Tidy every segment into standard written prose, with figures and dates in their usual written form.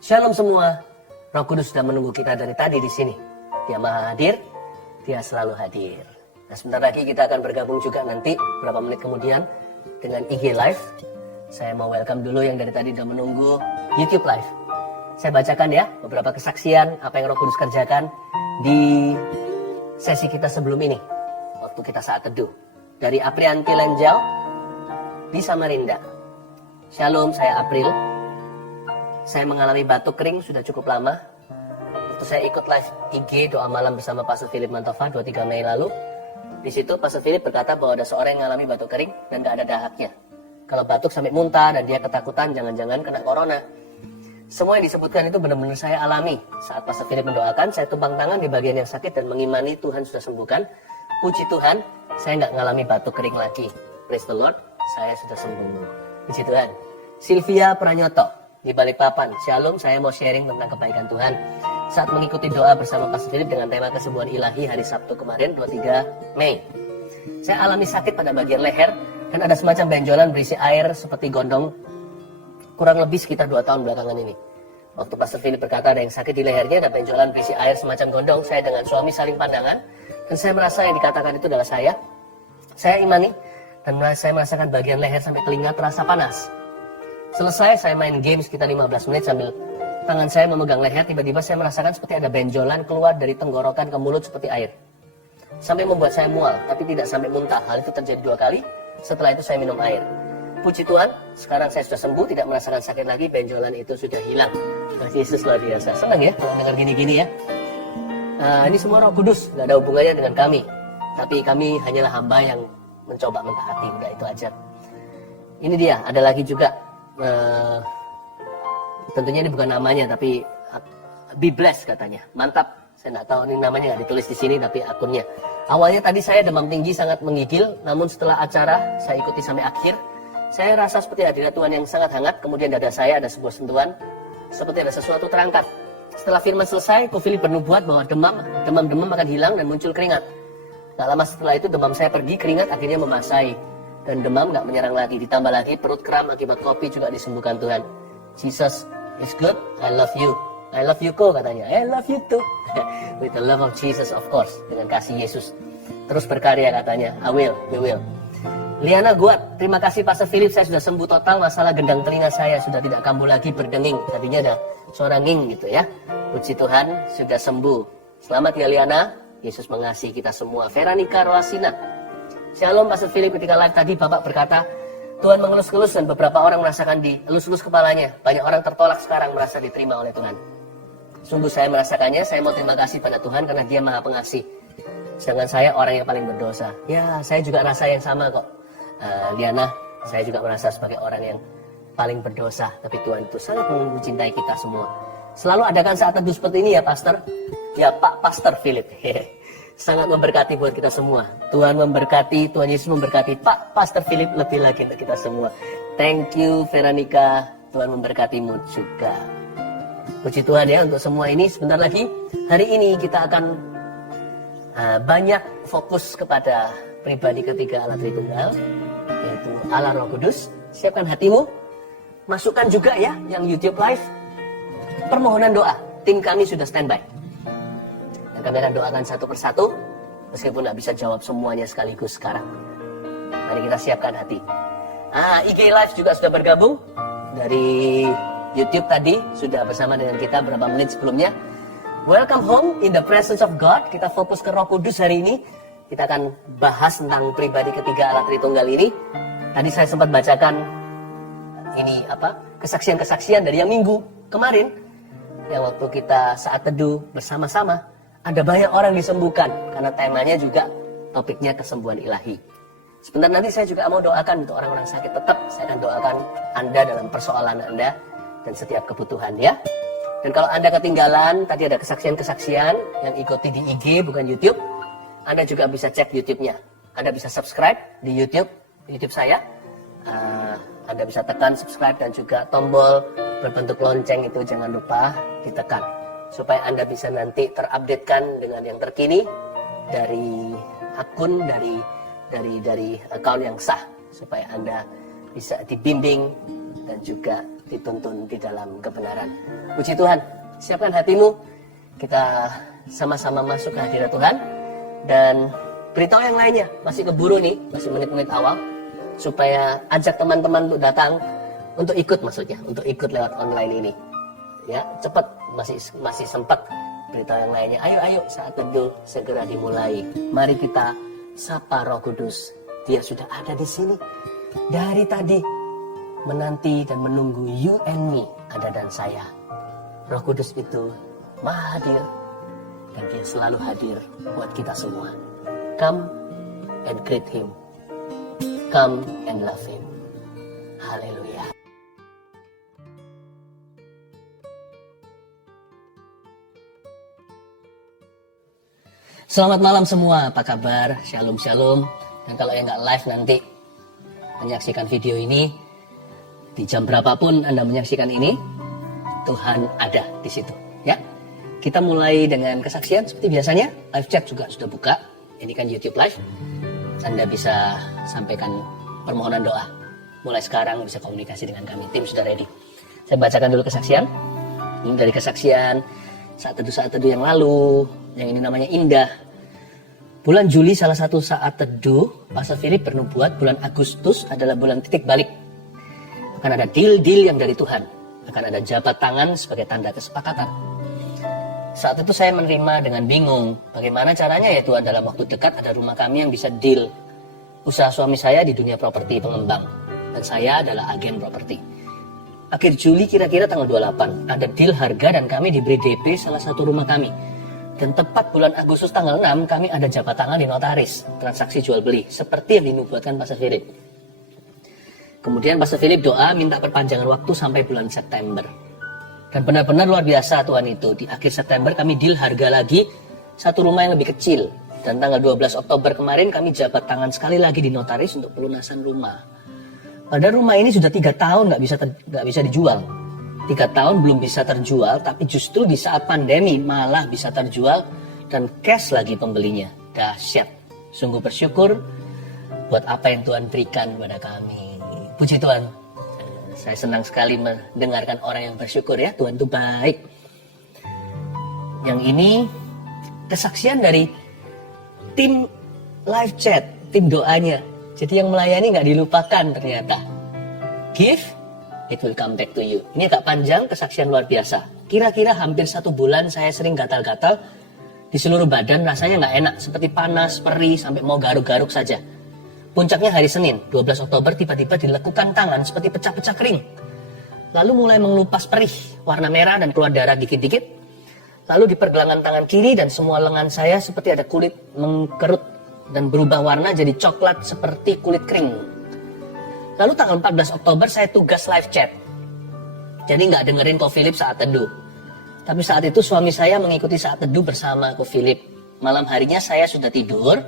Shalom semua. Roh Kudus sudah menunggu kita dari tadi di sini. Dia Maha Hadir, Dia selalu hadir. Nah, sebentar lagi kita akan bergabung juga nanti beberapa menit kemudian dengan IG Live. Saya mau welcome dulu yang dari tadi sudah menunggu YouTube Live. Saya bacakan ya beberapa kesaksian apa yang Roh Kudus kerjakan di sesi kita sebelum ini. Waktu kita saat teduh. Dari Aprianti Lenjal di Samarinda. Shalom, saya April. Saya mengalami batuk kering sudah cukup lama. Waktu saya ikut live IG doa malam bersama Pastor Philip Mantova 23 Mei lalu. Di situ Pastor Philip berkata bahwa ada seorang yang mengalami batuk kering dan gak ada dahaknya. Kalau batuk sampai muntah dan dia ketakutan jangan-jangan kena corona. Semua yang disebutkan itu benar-benar saya alami. Saat Pastor Philip mendoakan, saya tumpang tangan di bagian yang sakit dan mengimani Tuhan sudah sembuhkan. Puji Tuhan, saya nggak ngalami batuk kering lagi. Praise the Lord, saya sudah sembuh. Puji Tuhan. Sylvia Pranyoto di Balikpapan. Shalom, saya mau sharing tentang kebaikan Tuhan. Saat mengikuti doa bersama Pastor Philip dengan tema kesembuhan ilahi hari Sabtu kemarin 23 Mei. Saya alami sakit pada bagian leher dan ada semacam benjolan berisi air seperti gondong kurang lebih sekitar 2 tahun belakangan ini. Waktu Pastor Philip berkata ada yang sakit di lehernya, ada benjolan berisi air semacam gondong, saya dengan suami saling pandangan dan saya merasa yang dikatakan itu adalah saya. Saya imani dan saya merasakan bagian leher sampai telinga terasa panas. Selesai saya main game sekitar 15 menit sambil tangan saya memegang leher, tiba-tiba saya merasakan seperti ada benjolan keluar dari tenggorokan ke mulut seperti air. Sampai membuat saya mual, tapi tidak sampai muntah. Hal itu terjadi 2 kali, setelah itu saya minum air. Puji Tuhan, sekarang saya sudah sembuh, tidak merasakan sakit lagi, benjolan itu sudah hilang. Yesus luar biasa. Senang ya kalau dengar gini-gini ya. Ini semua Roh Kudus, gak ada hubungannya dengan kami. Tapi kami hanyalah hamba yang mencoba mentaati, udah itu aja. Ini dia, ada lagi juga. Tentunya ini bukan namanya, tapi Be Blessed katanya. Mantap, saya nggak tahu ini namanya nggak ditulis di sini, tapi akunnya. Awalnya tadi saya demam tinggi sangat menggigil, namun setelah acara saya ikuti sampai akhir. Saya rasa seperti hadirat Tuhan yang sangat hangat, kemudian dada saya ada sebuah sentuhan, seperti ada sesuatu terangkat. Setelah firman selesai, Ko Philip bernubuat bahwa demam akan hilang dan muncul keringat. Gak lama setelah itu demam saya pergi, keringat akhirnya membasahi. Dan demam gak menyerang lagi, ditambah lagi perut kram akibat kopi juga disembuhkan Tuhan. Jesus is good, I love you. I love you Ko katanya, I love you too. With the love of Jesus of course, dengan kasih Yesus. Terus berkarya katanya, we will. Liana Guat, terima kasih Pastor Philip, saya sudah sembuh total, masalah gendang telinga saya sudah tidak kambuh lagi berdenging. Tadinya ada suara nging gitu ya. Puji Tuhan, sudah sembuh. Selamat ya Liana, Yesus mengasihi kita semua. Veronica Roasina, Shalom Pastor Philip, ketika live tadi Bapak berkata, Tuhan mengelus-elus dan beberapa orang merasakan dielus-elus kepalanya. Banyak orang tertolak sekarang merasa diterima oleh Tuhan. Sungguh saya merasakannya, saya mau terima kasih pada Tuhan karena Dia Maha Pengasih. Sedangkan saya orang yang paling berdosa. Ya, saya juga rasa yang sama kok. Liana, saya juga merasa sebagai orang yang paling berdosa, tapi Tuhan itu sangat mencintai kita semua. Selalu adakan saat teduh seperti ini ya Pastor. Ya Pak Pastor Philip. Sangat memberkati buat kita semua. Tuhan memberkati, Tuhan Yesus memberkati Pak Pastor Philip lebih lagi untuk kita semua. Thank you Veronica, Tuhan memberkatimu juga. Puji Tuhan ya untuk semua ini. Sebentar lagi, hari ini kita akan banyak fokus kepada pribadi ketiga Allah Tritunggal, yaitu Allah Roh Kudus. Siapkan hatimu, masukkan juga ya yang YouTube Live. Permohonan doa, tim kami sudah standby. Dan kami akan doakan satu persatu, meskipun tidak bisa jawab semuanya sekaligus sekarang. Mari kita siapkan hati. IG Live juga sudah bergabung. Dari YouTube tadi, sudah bersama dengan kita beberapa menit sebelumnya. Welcome home in the presence of God. Kita fokus ke Roh Kudus hari ini. Kita akan bahas tentang pribadi ketiga Allah Tritunggal ini. Tadi saya sempat bacakan kesaksian-kesaksian dari yang minggu kemarin. Yang waktu kita saat teduh bersama-sama, ada banyak orang disembuhkan. Karena temanya juga topiknya kesembuhan ilahi. Sebentar nanti saya juga mau doakan untuk orang-orang sakit. Tetap saya akan doakan Anda dalam persoalan Anda dan setiap kebutuhan ya. Dan kalau Anda ketinggalan, tadi ada kesaksian-kesaksian yang ikuti di IG bukan YouTube. Anda juga bisa cek YouTube-nya. Anda bisa subscribe di YouTube saya. Anda bisa tekan subscribe dan juga tombol berbentuk lonceng itu jangan lupa ditekan. Supaya Anda bisa nanti terupdatekan dengan yang terkini dari akun, dari account yang sah. Supaya Anda bisa dibimbing dan juga dituntun di dalam kebenaran. Puji Tuhan, siapkan hatimu, kita sama-sama masuk ke hadirat Tuhan. Dan beritahu yang lainnya, masih keburu nih, masih menit-menit awal, supaya ajak teman-teman untuk datang, untuk ikut maksudnya, untuk ikut lewat online ini. Ya, cepat, masih sempat. Beritahu yang lainnya, ayo saat teduh segera dimulai. Mari kita sapa Roh Kudus. Dia sudah ada di sini dari tadi, menanti dan menunggu you and me, Anda dan saya. Roh Kudus itu Maha hadir, dan dia selalu hadir buat kita semua. Come and greet him. Come and love him. Haleluya. Selamat malam semua, apa kabar? Shalom, shalom. Dan kalau yang nggak live nanti menyaksikan video ini, di jam berapapun Anda menyaksikan ini, Tuhan ada di situ. Ya, kita mulai dengan kesaksian seperti biasanya. Live chat juga sudah buka. Ini kan YouTube live. Anda bisa sampaikan permohonan doa. Mulai sekarang bisa komunikasi dengan kami. Tim sudah ready. Saya bacakan dulu kesaksian. Ini dari kesaksian saat teduh yang lalu. Yang ini namanya Indah. Bulan Juli salah satu saat teduh, Pastor Philip bernubuat bulan Agustus adalah bulan titik balik. Akan ada deal-deal yang dari Tuhan. Akan ada jabat tangan sebagai tanda kesepakatan. Saat itu saya menerima dengan bingung. Bagaimana caranya ya Tuhan, dalam waktu dekat ada rumah kami yang bisa deal. Usaha suami saya di dunia properti pengembang. Dan saya adalah agen properti. Akhir Juli kira-kira tanggal 28. Ada deal harga dan kami diberi DP salah satu rumah kami. Dan tepat bulan Agustus tanggal 6 kami ada jabat tangan di notaris. Transaksi jual beli. Seperti yang dinubuatkan Pastor Philip. Kemudian Pastor Philip doa minta perpanjangan waktu sampai bulan September. Dan benar-benar luar biasa Tuhan itu. Di akhir September kami deal harga lagi satu rumah yang lebih kecil. Dan tanggal 12 Oktober kemarin kami jabat tangan sekali lagi di notaris untuk pelunasan rumah. Padahal rumah ini sudah 3 tahun nggak bisa dijual. 3 tahun belum bisa terjual, tapi justru di saat pandemi malah bisa terjual dan cash lagi pembelinya. Dahsyat. Sungguh bersyukur buat apa yang Tuhan berikan kepada kami. Puji Tuhan. Saya senang sekali mendengarkan orang yang bersyukur ya. Tuhan itu baik. Yang ini kesaksian dari tim live chat, tim doanya. Jadi yang melayani nggak dilupakan ternyata. Give, it will come back to you. Ini agak panjang, kesaksian luar biasa. Kira-kira hampir 1 bulan saya sering gatal-gatal di seluruh badan, rasanya nggak enak. Seperti panas, perih, sampai mau garuk-garuk saja. Puncaknya hari Senin, 12 Oktober tiba-tiba dilekukan tangan seperti pecah-pecah kering. Lalu mulai mengelupas perih, warna merah dan keluar darah dikit-dikit. Lalu di pergelangan tangan kiri dan semua lengan saya seperti ada kulit mengkerut dan berubah warna jadi coklat seperti kulit kering. Lalu tanggal 14 Oktober saya tugas live chat. Jadi nggak dengerin Ko Philip saat teduh. Tapi saat itu suami saya mengikuti saat teduh bersama Ko Philip. Malam harinya saya sudah tidur.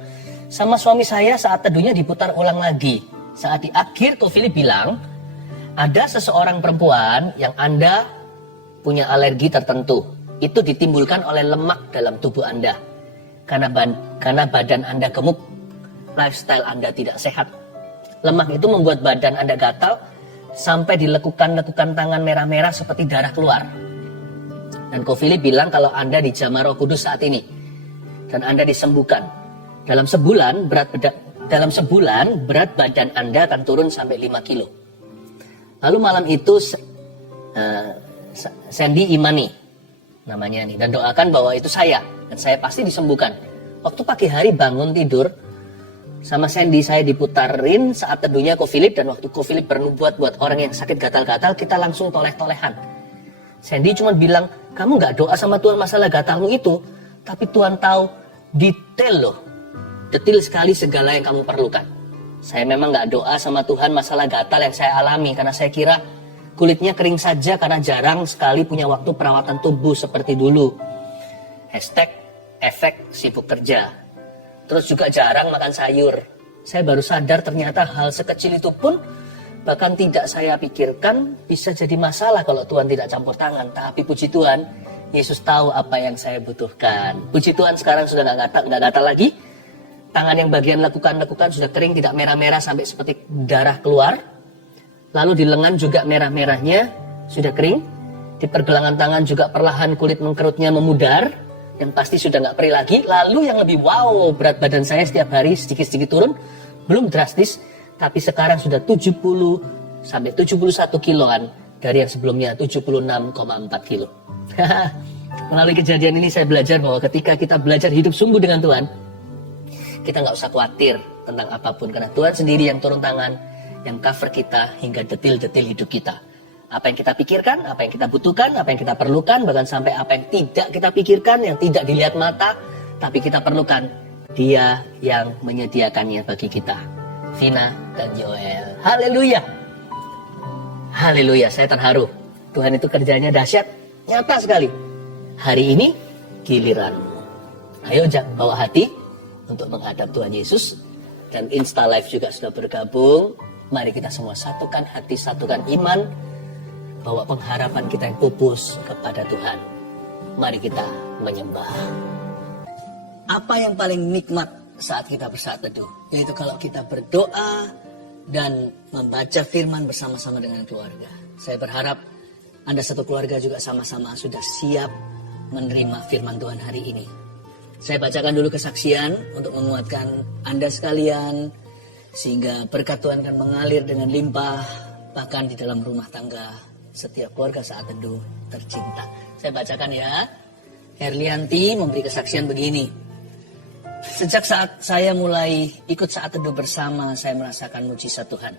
Sama suami saya saat teduhnya diputar ulang lagi. Saat di akhir Ko Philip bilang, ada seseorang perempuan yang Anda punya alergi tertentu. Itu ditimbulkan oleh lemak dalam tubuh Anda. Karena badan Anda gemuk, lifestyle Anda tidak sehat. Lemak itu membuat badan Anda gatal sampai dilekukan-lekukan tangan merah-merah seperti darah keluar. Dan Ko Philip bilang kalau Anda dijamah Roh Kudus saat ini dan Anda disembuhkan. Dalam sebulan berat badan Anda akan turun sampai 5 kilo. Lalu malam itu Sandy Imani namanya nih, dan doakan bahwa itu saya dan saya pasti disembuhkan. Waktu pagi hari bangun tidur sama Sandy, saya diputarin saat teduhnya Ko Philip, dan waktu Ko Philip bernubuat buat orang yang sakit gatal-gatal, kita langsung toleh-tolehan. Sandy cuma bilang, kamu gak doa sama Tuhan masalah gatalmu itu, tapi Tuhan tahu detail loh. Detil sekali segala yang kamu perlukan. Saya memang gak doa sama Tuhan masalah gatal yang saya alami, karena saya kira kulitnya kering saja karena jarang sekali punya waktu perawatan tubuh seperti dulu. #efek sibuk kerja. Terus juga jarang makan sayur. Saya baru sadar ternyata hal sekecil itu pun bahkan tidak saya pikirkan bisa jadi masalah kalau Tuhan tidak campur tangan. Tapi puji Tuhan, Yesus tahu apa yang saya butuhkan. Puji Tuhan sekarang sudah gak gatal lagi. Tangan yang bagian lekukan sudah kering, tidak merah-merah sampai seperti darah keluar. Lalu di lengan juga merah-merahnya sudah kering. Di pergelangan tangan juga perlahan kulit mengkerutnya memudar. Yang pasti sudah nggak perih lagi. Lalu yang lebih wow, berat badan saya setiap hari sedikit-sedikit turun. Belum drastis, tapi sekarang sudah 70 sampai 71 kiloan dari yang sebelumnya 76,4 kilo. Melalui kejadian ini saya belajar bahwa ketika kita belajar hidup sungguh dengan Tuhan, kita nggak usah khawatir tentang apapun. Karena Tuhan sendiri yang turun tangan, yang cover kita hingga detil-detil hidup kita. Apa yang kita pikirkan, apa yang kita butuhkan, apa yang kita perlukan, bahkan sampai apa yang tidak kita pikirkan, yang tidak dilihat mata, tapi kita perlukan, Dia yang menyediakannya bagi kita. Vina dan Joel. Haleluya. Haleluya, saya terharu. Tuhan itu kerjanya dahsyat, nyata sekali. Hari ini giliranmu. Ayo bawa hati untuk menghadap Tuhan Yesus. Dan Insta Live juga sudah bergabung. Mari kita semua satukan hati, satukan iman, bahwa pengharapan kita yang pupus kepada Tuhan. Mari kita menyembah. Apa yang paling nikmat saat kita bersaat teduh? Yaitu kalau kita berdoa dan membaca firman bersama-sama dengan keluarga. Saya berharap Anda satu keluarga juga sama-sama sudah siap menerima firman Tuhan hari ini. Saya bacakan dulu kesaksian untuk menguatkan Anda sekalian, sehingga berkat Tuhan akan mengalir dengan limpah, bahkan di dalam rumah tangga setiap keluarga saat teduh tercinta. Saya bacakan ya. Herlianti memberi kesaksian begini. Sejak saat saya mulai ikut saat teduh bersama, saya merasakan mujizat Tuhan.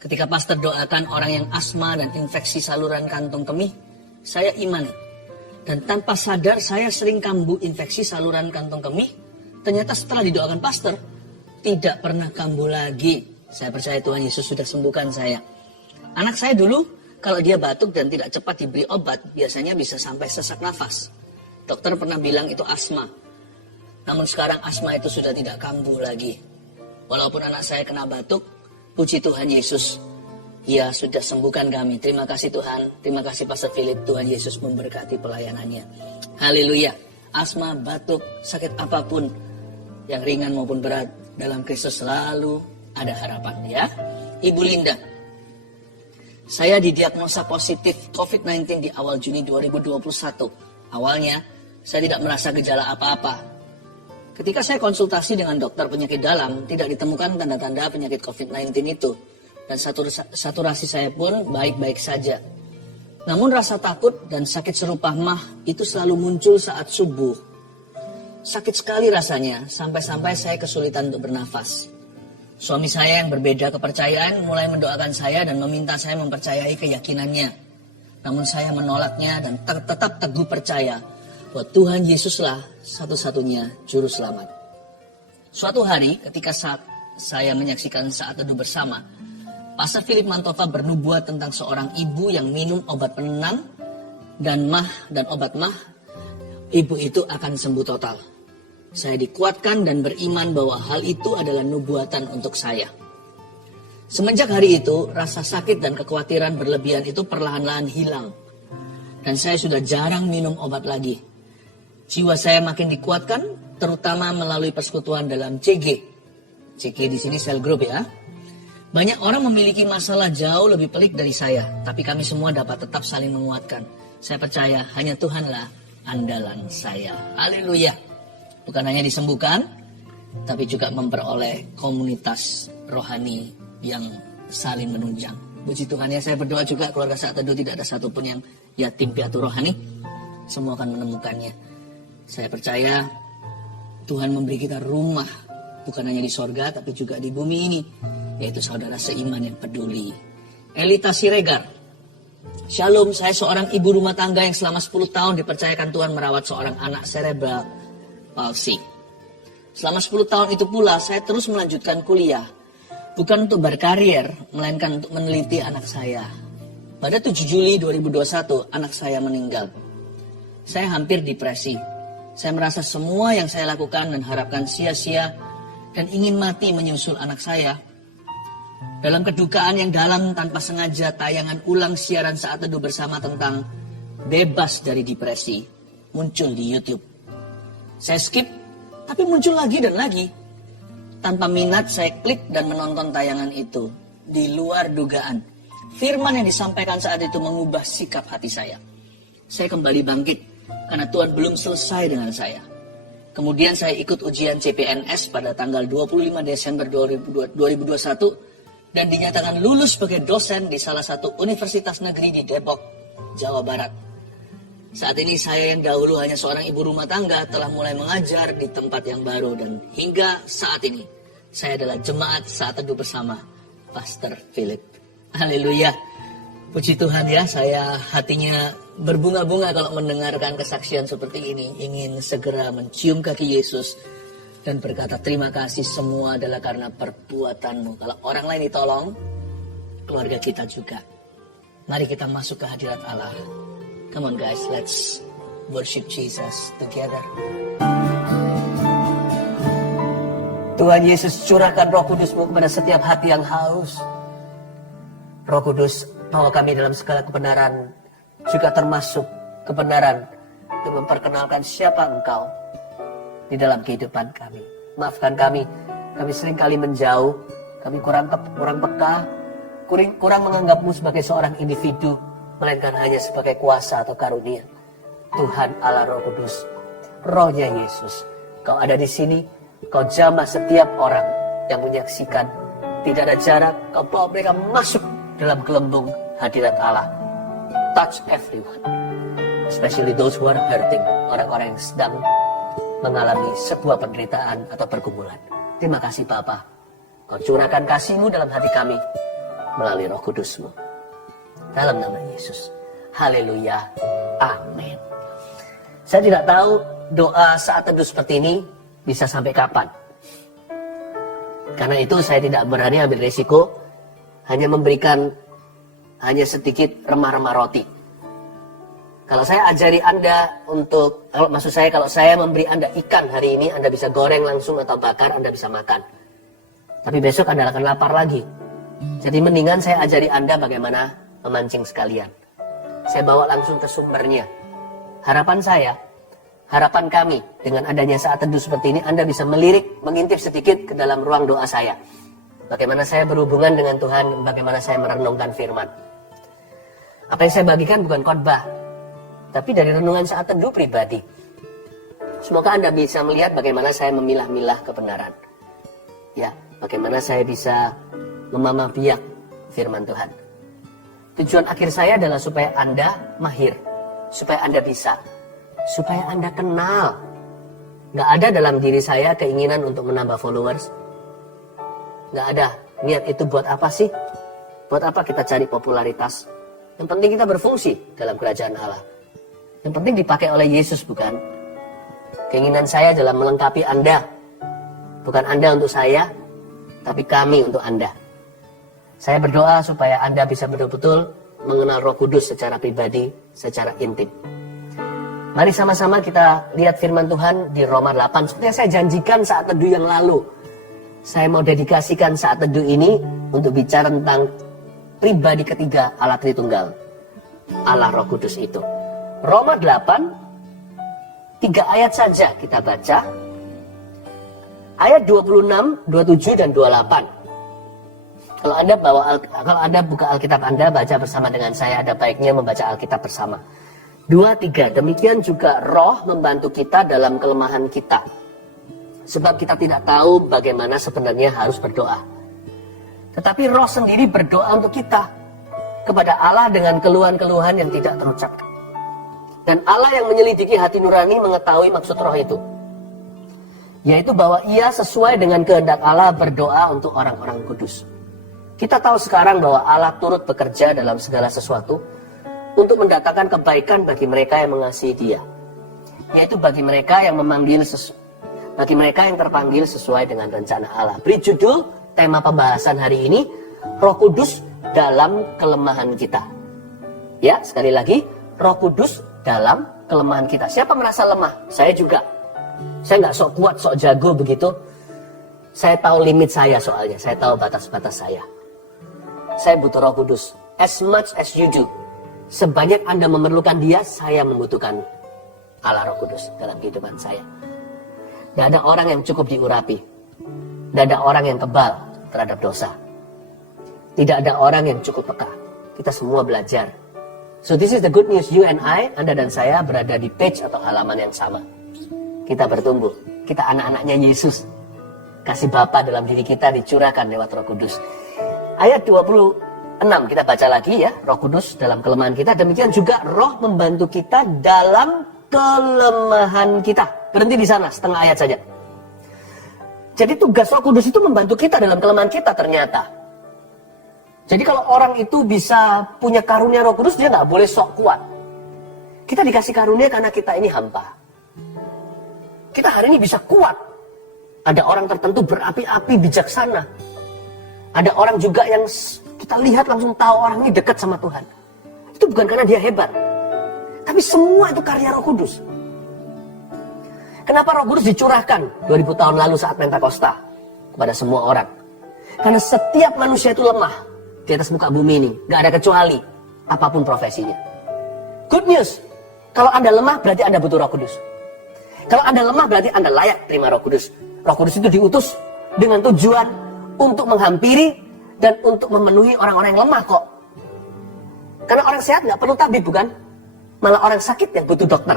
Ketika pastor doakan orang yang asma dan infeksi saluran kantong kemih, saya imani. Dan tanpa sadar saya sering kambuh infeksi saluran kantong kemih. Ternyata setelah didoakan pastor, tidak pernah kambuh lagi. Saya percaya Tuhan Yesus sudah sembuhkan saya. Anak saya dulu, kalau dia batuk dan tidak cepat diberi obat, biasanya bisa sampai sesak nafas. Dokter pernah bilang itu asma. Namun sekarang asma itu sudah tidak kambuh lagi. Walaupun anak saya kena batuk, puji Tuhan Yesus, Ia sudah sembuhkan kami. Terima kasih Tuhan. Terima kasih Pastor Philip. Tuhan Yesus memberkati pelayanannya. Haleluya. Asma, batuk, sakit apapun, yang ringan maupun berat, dalam Kristus selalu ada harapan ya. Ibu Linda, saya didiagnosa positif COVID-19 di awal Juni 2021. Awalnya, saya tidak merasa gejala apa-apa. Ketika saya konsultasi dengan dokter penyakit dalam, tidak ditemukan tanda-tanda penyakit COVID-19 itu. Dan saturasi saya pun baik-baik saja. Namun rasa takut dan sakit serupa mah itu selalu muncul saat subuh. Sakit sekali rasanya, sampai-sampai saya kesulitan untuk bernafas. Suami saya yang berbeda kepercayaan mulai mendoakan saya dan meminta saya mempercayai keyakinannya. Namun saya menolaknya dan tetap teguh percaya bahwa Tuhan Yesuslah satu-satunya juru selamat. Suatu hari ketika saya menyaksikan saat teduh bersama, Pastor Philip Mantova bernubuat tentang seorang ibu yang minum obat penenang dan obat mah, ibu itu akan sembuh total. Saya dikuatkan dan beriman bahwa hal itu adalah nubuatan untuk saya. Semenjak hari itu, rasa sakit dan kekhawatiran berlebihan itu perlahan-lahan hilang. Dan saya sudah jarang minum obat lagi. Jiwa saya makin dikuatkan, terutama melalui persekutuan dalam CG. CG di sini cell group ya. Banyak orang memiliki masalah jauh lebih pelik dari saya, tapi kami semua dapat tetap saling menguatkan. Saya percaya hanya Tuhanlah andalan saya. Haleluya. Bukan hanya disembuhkan, tapi juga memperoleh komunitas rohani yang saling menunjang. Puji Tuhan ya, saya berdoa juga keluarga saat teduh tidak ada satupun yang yatim piatu rohani. Semua akan menemukannya. Saya percaya Tuhan memberi kita rumah, bukan hanya di sorga, tapi juga di bumi ini. Yaitu saudara seiman yang peduli. Elita Siregar. Shalom, saya seorang ibu rumah tangga yang selama 10 tahun dipercayakan Tuhan merawat seorang anak cerebral palsy. Selama 10 tahun itu pula saya terus melanjutkan kuliah. Bukan untuk berkarier, melainkan untuk meneliti anak saya. Pada 7 Juli 2021, anak saya meninggal. Saya hampir depresi. Saya merasa semua yang saya lakukan dan harapkan sia-sia dan ingin mati menyusul anak saya. Dalam kedukaan yang dalam tanpa sengaja tayangan ulang siaran saat teduh bersama tentang bebas dari depresi muncul di YouTube. Saya skip, tapi muncul lagi dan lagi. Tanpa minat saya klik dan menonton tayangan itu. Di luar dugaan, Firman yang disampaikan saat itu mengubah sikap hati saya. Saya kembali bangkit karena Tuhan belum selesai dengan saya. Kemudian saya ikut ujian CPNS pada tanggal 25 Desember 2021 dan dinyatakan lulus sebagai dosen di salah satu universitas negeri di Depok, Jawa Barat. Saat ini saya yang dahulu hanya seorang ibu rumah tangga telah mulai mengajar di tempat yang baru dan hingga saat ini saya adalah jemaat saat teduh bersama Pastor Philip. Haleluya. Puji Tuhan ya, saya hatinya berbunga-bunga kalau mendengarkan kesaksian seperti ini. Ingin segera mencium kaki Yesus dan berkata terima kasih, semua adalah karena perbuatanmu. Kalau orang lain ditolong, keluarga kita juga. Mari kita masuk ke hadirat Allah. Come on guys, let's worship Jesus together. Tuhan Yesus, curahkan Roh Kudus-Mu kepada setiap hati yang haus. Roh Kudus, bawa kami dalam segala kebenaran, juga termasuk kebenaran untuk memperkenalkan siapa Engkau di dalam kehidupan kami. Maafkan kami seringkali menjauh, kami kurang peka, kurang menganggap-Mu sebagai seorang individu, melainkan hanya sebagai kuasa atau karunia. Tuhan Allah Roh Kudus, Rohnya Yesus, Kau ada di sini, Kau jamah setiap orang yang menyaksikan. Tidak ada jarak, Kau bawa mereka masuk dalam gelembung hadirat Allah. Touch everyone, especially those who are hurting, orang-orang yang sedang mengalami sebuah penderitaan atau pergumulan. Terima kasih Bapa, Kau curahkan kasih-Mu dalam hati kami melalui Roh Kudus-Mu. Dalam nama Yesus. Haleluya. Amin. Saya tidak tahu doa saat teduh seperti ini bisa sampai kapan. Karena itu saya tidak berani ambil resiko hanya memberikan sedikit remah-remah roti. Kalau saya ajari Anda kalau saya memberi Anda ikan hari ini, Anda bisa goreng langsung atau bakar, Anda bisa makan. Tapi besok Anda akan lapar lagi. Jadi mendingan saya ajari Anda bagaimana memancing sekalian. Saya bawa langsung ke sumbernya. Harapan kami dengan adanya saat teduh seperti ini, Anda bisa melirik, mengintip sedikit ke dalam ruang doa saya. Bagaimana saya berhubungan dengan Tuhan, bagaimana saya merenungkan firman. Apa yang saya bagikan bukan khotbah, tapi dari renungan saat teduh pribadi. Semoga Anda bisa melihat bagaimana saya memilah-milah kebenaran. Ya, bagaimana saya bisa memamah biak firman Tuhan. Tujuan akhir saya adalah supaya Anda mahir, supaya Anda bisa, supaya Anda kenal. Gak ada dalam diri saya keinginan untuk menambah followers. Gak ada. Niat itu buat apa sih? Buat apa kita cari popularitas? Yang penting kita berfungsi dalam kerajaan Allah. Yang penting dipakai oleh Yesus, bukan? Keinginan saya adalah melengkapi Anda. Bukan Anda untuk saya, tapi kami untuk Anda. Saya berdoa supaya Anda bisa betul-betul mengenal Roh Kudus secara pribadi, secara intim. Mari sama-sama kita lihat firman Tuhan di Roma 8. Seperti yang saya janjikan saat teduh yang lalu. Saya mau dedikasikan saat teduh ini untuk bicara tentang pribadi ketiga Allah Tritunggal. Allah Roh Kudus itu. Roma 8, 3 ayat saja kita baca. Ayat 26, 27, dan 28. Kalau Anda buka Alkitab Anda, baca bersama dengan saya, ada baiknya membaca Alkitab bersama. 2, 3, demikian juga Roh membantu kita dalam kelemahan kita. Sebab kita tidak tahu bagaimana sebenarnya harus berdoa. Tetapi Roh sendiri berdoa untuk kita kepada Allah dengan keluhan-keluhan yang tidak terucapkan. Dan Allah yang menyelidiki hati nurani mengetahui maksud Roh itu, yaitu bahwa ia sesuai dengan kehendak Allah berdoa untuk orang-orang kudus. Kita tahu sekarang bahwa Allah turut bekerja dalam segala sesuatu untuk mendatangkan kebaikan bagi mereka yang mengasihi Dia, yaitu bagi mereka yang terpanggil sesuai dengan rencana Allah. Beri judul tema pembahasan hari ini, Roh Kudus dalam kelemahan kita. Ya, sekali lagi, Roh Kudus dalam kelemahan kita. Siapa merasa lemah? Saya juga. Saya nggak sok kuat, sok jago begitu. Saya tahu limit saya soalnya. Saya tahu batas-batas saya. Saya butuh Roh Kudus. As much as you do. Sebanyak Anda memerlukan Dia, saya membutuhkan Allah Roh Kudus dalam kehidupan saya. Tidak ada orang yang cukup diurapi. Tidak ada orang yang kebal terhadap dosa. Tidak ada orang yang cukup peka. kita semua belajar. So this is the good news, you and I, Anda dan saya berada di page atau halaman yang sama. Kita bertumbuh, kita anak-anaknya Yesus. Kasih Bapa dalam diri kita dicurahkan lewat Roh Kudus. Ayat 26 kita baca lagi ya, Roh Kudus dalam kelemahan kita. Demikian juga Roh membantu kita dalam kelemahan kita. Berhenti di sana, setengah ayat saja. Jadi tugas Roh Kudus itu membantu kita dalam kelemahan kita ternyata. Jadi kalau orang itu bisa punya karunia Roh Kudus, dia nggak boleh sok kuat. Kita dikasih karunia karena kita ini hampa. Kita hari ini bisa kuat. Ada orang tertentu berapi-api bijaksana. Ada orang juga yang kita lihat langsung tahu orang ini dekat sama Tuhan. Itu bukan karena dia hebat. Tapi semua itu karya Roh Kudus. Kenapa Roh Kudus dicurahkan 2000 tahun lalu saat Pentakosta kepada semua orang? Karena setiap manusia itu lemah di atas muka bumi ini. Gak ada kecuali apapun profesinya. Good news. Kalau Anda lemah berarti Anda butuh Roh Kudus. Kalau Anda lemah berarti Anda layak terima Roh Kudus. Roh Kudus itu diutus dengan tujuan untuk menghampiri dan untuk memenuhi orang-orang yang lemah kok. Karena orang sehat nggak perlu tabib, bukan? Malah orang sakit yang butuh dokter.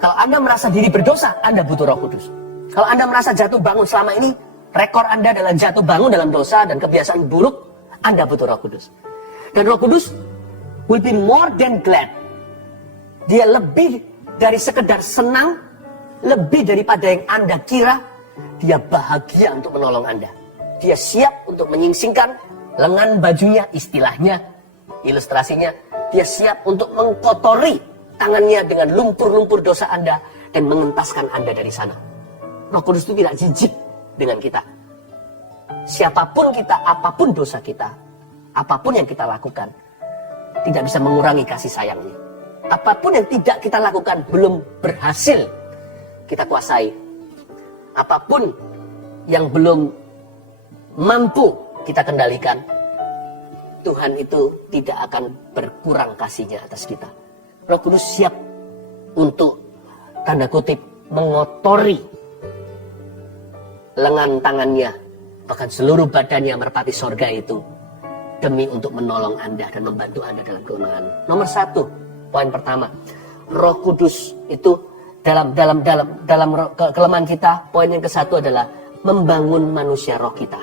Kalau Anda merasa diri berdosa, Anda butuh Roh Kudus. Kalau Anda merasa jatuh bangun selama ini, rekor Anda adalah jatuh bangun dalam dosa dan kebiasaan buruk, Anda butuh Roh Kudus. Dan Roh Kudus will be more than glad. Dia lebih dari sekedar senang, lebih daripada yang Anda kira, dia bahagia untuk menolong Anda. Dia siap untuk menyingsingkan lengan bajunya, istilahnya, ilustrasinya. Dia siap untuk mengkotori tangannya dengan lumpur-lumpur dosa Anda dan mengentaskan Anda dari sana. Roh Kudus itu tidak jijik dengan kita. Siapapun kita, apapun dosa kita, apapun yang kita lakukan, tidak bisa mengurangi kasih sayangnya. Apapun yang tidak kita lakukan belum berhasil kita kuasai. Apapun yang belum mampu kita kendalikan, Tuhan itu tidak akan berkurang kasih-Nya atas kita. Roh Kudus siap untuk, tanda kutip, mengotori lengan tangannya, bahkan seluruh badannya merpati sorga itu, demi untuk menolong Anda dan membantu Anda dalam kelemahan. Nomor 1, poin pertama, Roh Kudus itu dalam kelemahan kita. Poin yang ke-1 adalah membangun manusia roh kita.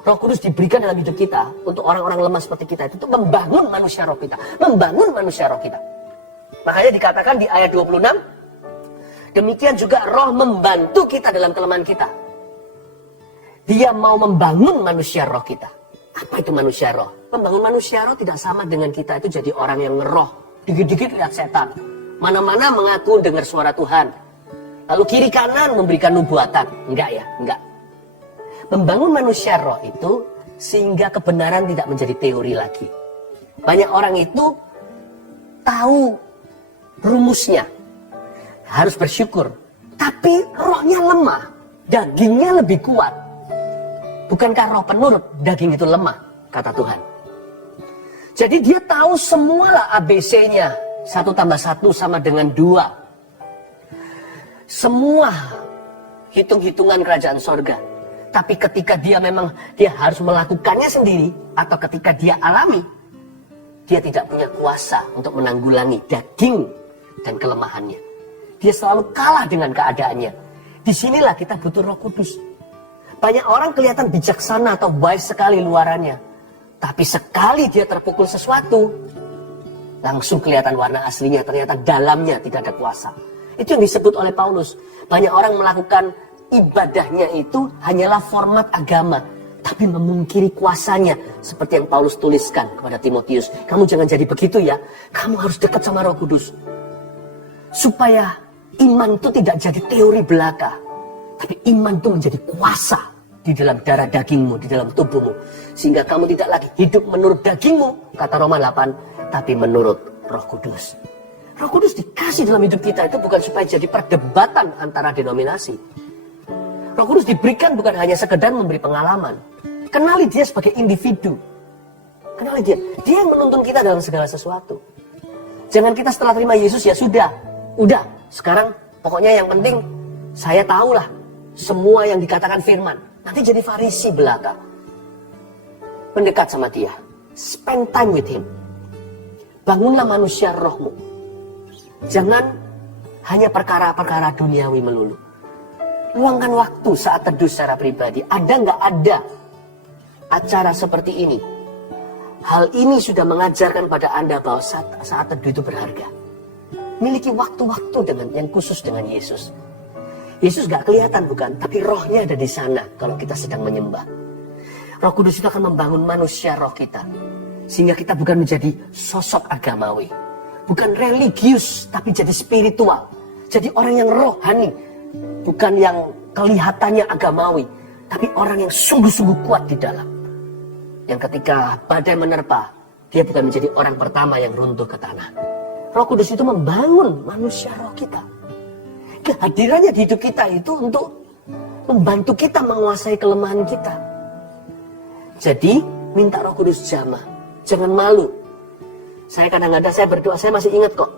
Roh Kudus diberikan dalam hidup kita untuk orang-orang lemah seperti kita itu, untuk membangun manusia roh kita, membangun manusia roh kita. Makanya dikatakan di ayat 26, demikian juga Roh membantu kita dalam kelemahan kita. Dia mau membangun manusia roh kita. Apa itu manusia roh? Membangun manusia roh tidak sama dengan kita itu jadi orang yang ngeroh, dikit-dikit lihat setan, mana-mana mengaku dengar suara Tuhan, lalu kiri kanan memberikan nubuatan. Enggak ya, enggak. Membangun manusia roh itu sehingga kebenaran tidak menjadi teori lagi. Banyak orang itu tahu rumusnya, harus bersyukur, tapi rohnya lemah, dagingnya lebih kuat. Bukankah roh penurut, daging itu lemah, kata Tuhan. Jadi dia tahu semualah ABC-nya. 1 tambah 1 sama dengan 2. Semua hitung-hitungan kerajaan sorga. Tapi ketika dia harus melakukannya sendiri, atau ketika dia alami, dia tidak punya kuasa untuk menanggulangi daging dan kelemahannya. Dia selalu kalah dengan keadaannya. Disinilah kita butuh Roh Kudus. Banyak orang kelihatan bijaksana atau wise sekali luarannya, tapi sekali dia terpukul sesuatu, langsung kelihatan warna aslinya, ternyata dalamnya tidak ada kuasa. Itu yang disebut oleh Paulus. Banyak orang melakukan ibadahnya itu hanyalah format agama, tapi memungkiri kuasanya. Seperti yang Paulus tuliskan kepada Timotius, kamu jangan jadi begitu ya, kamu harus dekat sama Roh Kudus. Supaya iman itu tidak jadi teori belaka, tapi iman itu menjadi kuasa di dalam darah dagingmu, di dalam tubuhmu. Sehingga kamu tidak lagi hidup menurut dagingmu, kata Roma 8, tapi menurut Roh Kudus. Roh Kudus dikasih dalam hidup kita itu bukan supaya jadi perdebatan antara denominasi. Roh Kudus diberikan bukan hanya sekedar memberi pengalaman. Kenali dia sebagai individu. Kenali dia. Dia yang menuntun kita dalam segala sesuatu. Jangan kita setelah terima Yesus ya sudah. Udah, sekarang pokoknya yang penting saya tahulah semua yang dikatakan firman. Nanti jadi Farisi belaka. mendekat sama dia. Spend time with him. Bangunlah manusia rohmu. Jangan hanya perkara-perkara duniawi melulu. Luangkan waktu saat teduh secara pribadi. Ada nggak ada acara seperti ini? Hal ini sudah mengajarkan pada Anda bahwa saat teduh itu berharga. Miliki waktu-waktu dengan yang khusus dengan Yesus. Yesus gak kelihatan bukan, tapi rohnya ada di sana kalau kita sedang menyembah. Roh Kudus itu akan membangun manusia roh kita. Sehingga kita bukan menjadi sosok agamawi. Bukan religius, tapi jadi spiritual. Jadi orang yang rohani. Bukan yang kelihatannya agamawi. Tapi orang yang sungguh-sungguh kuat di dalam. Yang ketika badai menerpa, dia bukan menjadi orang pertama yang runtuh ke tanah. Roh Kudus itu membangun manusia roh kita. Kehadirannya di hidup kita itu untuk membantu kita menguasai kelemahan kita. Jadi, minta Roh Kudus jamah. Jangan malu. Saya kadang-kadang saya berdoa, saya masih ingat kok.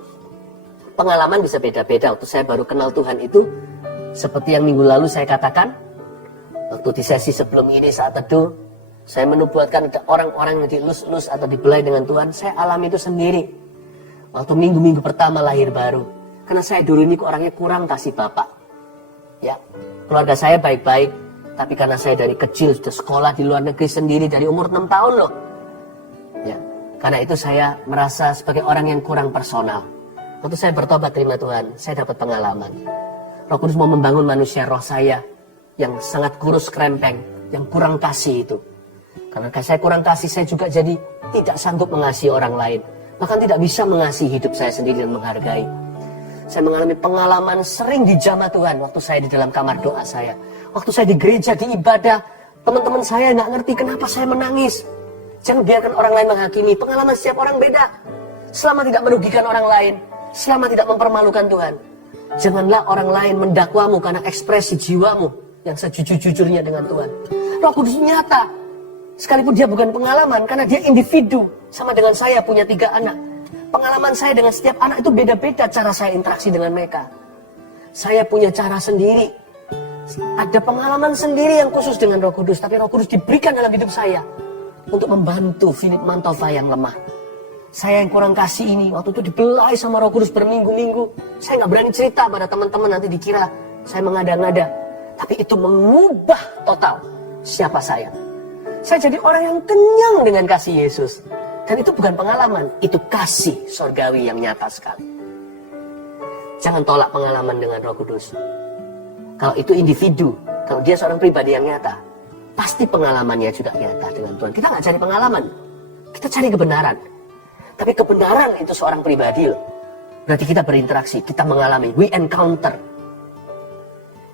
Pengalaman bisa beda-beda. Waktu saya baru kenal Tuhan itu, seperti yang minggu lalu saya katakan, waktu di sesi sebelum ini saat teduh, saya menubuatkan ada orang-orang yang dielus-elus atau dibelai dengan Tuhan. Saya alami itu sendiri. Waktu minggu-minggu pertama lahir baru. Karena saya dulu ini orangnya kurang kasih bapak. Ya, keluarga saya baik-baik. Tapi karena saya dari kecil sudah sekolah di luar negeri sendiri dari umur 6 tahun loh. Ya, karena itu saya merasa sebagai orang yang kurang personal. Waktu saya bertobat terima Tuhan, saya dapat pengalaman. Roh Kudus mau membangun manusia roh saya yang sangat kurus krempeng, yang kurang kasih itu. Karena saya kurang kasih, saya juga jadi tidak sanggup mengasihi orang lain. Bahkan tidak bisa mengasihi hidup saya sendiri dan menghargai. Saya mengalami pengalaman sering dijamah Tuhan waktu saya di dalam kamar doa saya. Waktu saya di gereja, di ibadah, teman-teman saya nggak ngerti kenapa saya menangis. Jangan biarkan orang lain menghakimi. Pengalaman setiap orang beda. Selama tidak merugikan orang lain, selama tidak mempermalukan Tuhan, janganlah orang lain mendakwamu karena ekspresi jiwamu yang sejujur-jujurnya dengan Tuhan. Roh Kudus nyata. Sekalipun dia bukan pengalaman, karena dia individu. Sama dengan saya punya 3 anak. Pengalaman saya dengan setiap anak itu beda-beda cara saya interaksi dengan mereka. Saya punya cara sendiri. Ada pengalaman sendiri yang khusus dengan Roh Kudus. Tapi Roh Kudus diberikan dalam hidup saya untuk membantu Philip Mantova yang lemah. Saya yang kurang kasih ini, waktu itu dibelai sama Roh Kudus berminggu-minggu. Saya nggak berani cerita pada teman-teman, nanti dikira saya mengada-ngada. Tapi itu mengubah total siapa saya. Saya jadi orang yang kenyang dengan kasih Yesus. Dan itu bukan pengalaman, itu kasih sorgawi yang nyata sekali. Jangan tolak pengalaman dengan Roh Kudus. Kalau itu individu, kalau dia seorang pribadi yang nyata, pasti pengalamannya juga nyata dengan Tuhan. Kita nggak cari pengalaman, kita cari kebenaran. Tapi kebenaran itu seorang pribadi loh. Berarti kita berinteraksi, kita mengalami, we encounter.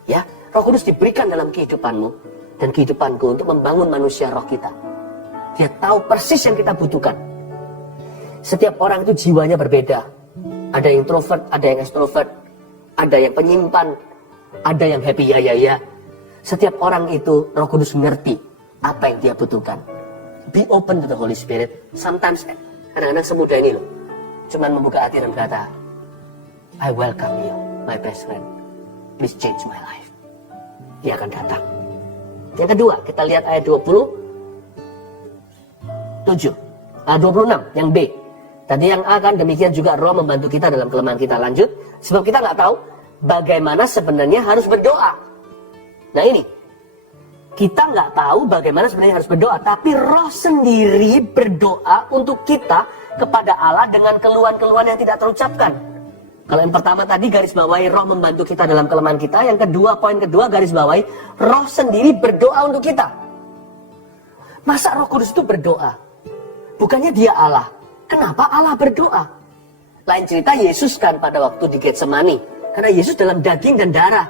Ya, Roh Kudus diberikan dalam kehidupanmu dan kehidupanku untuk membangun manusia roh kita. Dia tahu persis yang kita butuhkan. Setiap orang itu jiwanya berbeda. Ada yang introvert, ada yang extrovert, ada yang penyimpan, ada yang happy ya. Setiap orang itu Roh Kudus ngerti apa yang dia butuhkan. Be open to the Holy Spirit. Sometimes kadang-kadang semudah ini loh. Cuman membuka hati dan berkata, I welcome you, my best friend. Please change my life. Dia akan datang. Yang kedua, kita lihat ayat 26, yang B. Tadi yang A kan demikian juga Roh membantu kita dalam kelemahan kita. Lanjut, sebab kita nggak tahu bagaimana sebenarnya harus berdoa. Nah ini, kita nggak tahu bagaimana sebenarnya harus berdoa, tapi Roh sendiri berdoa untuk kita kepada Allah dengan keluhan-keluhan yang tidak terucapkan. Kalau yang pertama tadi garis bawahi Roh membantu kita dalam kelemahan kita. Yang kedua, poin kedua garis bawahi Roh sendiri berdoa untuk kita. Masa Roh Kudus itu berdoa? Bukannya dia Allah. Kenapa Allah berdoa? Lain cerita Yesus kan pada waktu di Getsemani. Karena Yesus dalam daging dan darah.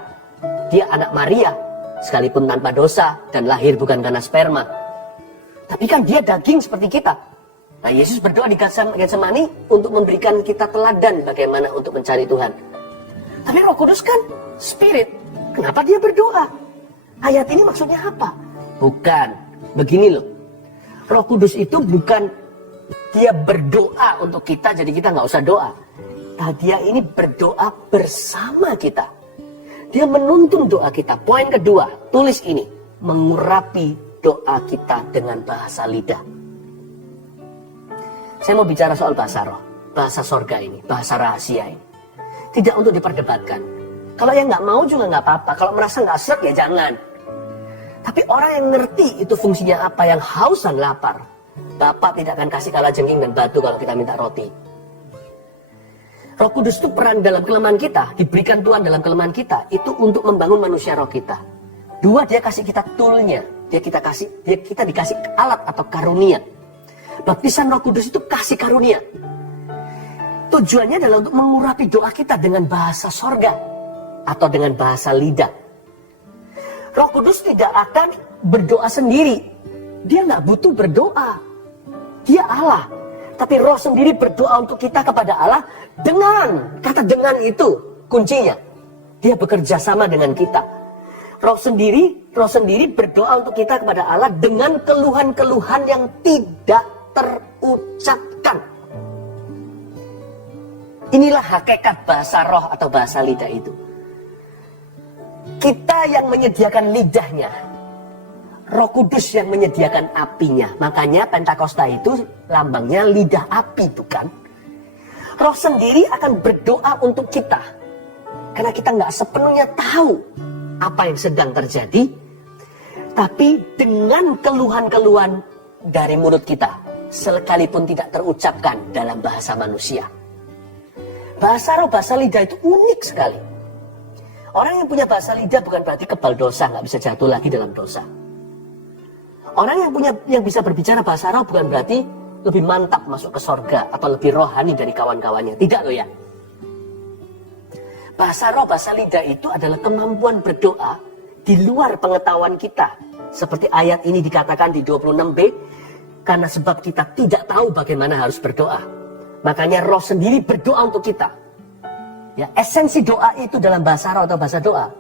Dia anak Maria. Sekalipun tanpa dosa dan lahir bukan karena sperma. Tapi kan dia daging seperti kita. Nah Yesus berdoa di Getsemani untuk memberikan kita teladan bagaimana untuk mencari Tuhan. Tapi Roh Kudus kan spirit. Kenapa dia berdoa? Ayat ini maksudnya apa? Bukan. Begini loh. Roh Kudus itu bukan dia berdoa untuk kita jadi kita nggak usah doa. Nah, dia ini berdoa bersama kita. Dia menuntun doa kita. Poin kedua, tulis ini. Mengurapi doa kita dengan bahasa lidah. Saya mau bicara soal bahasa roh, bahasa sorga ini, bahasa rahasia ini. Tidak untuk diperdebatkan. Kalau yang nggak mau juga nggak apa-apa. Kalau merasa nggak sreg ya jangan. Tapi orang yang ngerti itu fungsinya apa, yang haus dan lapar, Bapak tidak akan kasih kalajengking dan batu kalau kita minta roti. Roh Kudus itu peran dalam kelemahan kita, diberikan Tuhan dalam kelemahan kita, itu untuk membangun manusia roh kita. Dua, dia kasih kita toolnya, kita dikasih alat atau karunia. Baptisan Roh Kudus itu kasih karunia. Tujuannya adalah untuk mengurapi doa kita dengan bahasa sorga atau dengan bahasa lidah. Roh Kudus tidak akan berdoa sendiri. Dia nggak butuh berdoa. Dia Allah. Tapi Roh sendiri berdoa untuk kita kepada Allah dengan, kata dengan itu kuncinya. Dia bekerja sama dengan kita. Roh sendiri berdoa untuk kita kepada Allah dengan keluhan-keluhan yang tidak terucapkan. Inilah hakikat bahasa roh atau bahasa lidah itu. Kita yang menyediakan lidahnya, Roh Kudus yang menyediakan apinya. Makanya Pentakosta itu lambangnya lidah api, bukan? Roh sendiri akan berdoa untuk kita. Karena kita nggak sepenuhnya tahu apa yang sedang terjadi. Tapi dengan keluhan-keluhan dari mulut kita, sekalipun tidak terucapkan dalam bahasa manusia. Bahasa roh, bahasa lidah itu unik sekali. Orang yang punya bahasa lidah bukan berarti kebal dosa, nggak bisa jatuh lagi dalam dosa. Orang yang bisa berbicara bahasa roh bukan berarti lebih mantap masuk ke sorga atau lebih rohani dari kawan-kawannya. Tidak loh ya. Bahasa roh, bahasa lidah itu adalah kemampuan berdoa di luar pengetahuan kita. Seperti ayat ini dikatakan di 26b, karena sebab kita tidak tahu bagaimana harus berdoa. Makanya roh sendiri berdoa untuk kita. Ya, esensi doa itu dalam bahasa roh atau bahasa doa,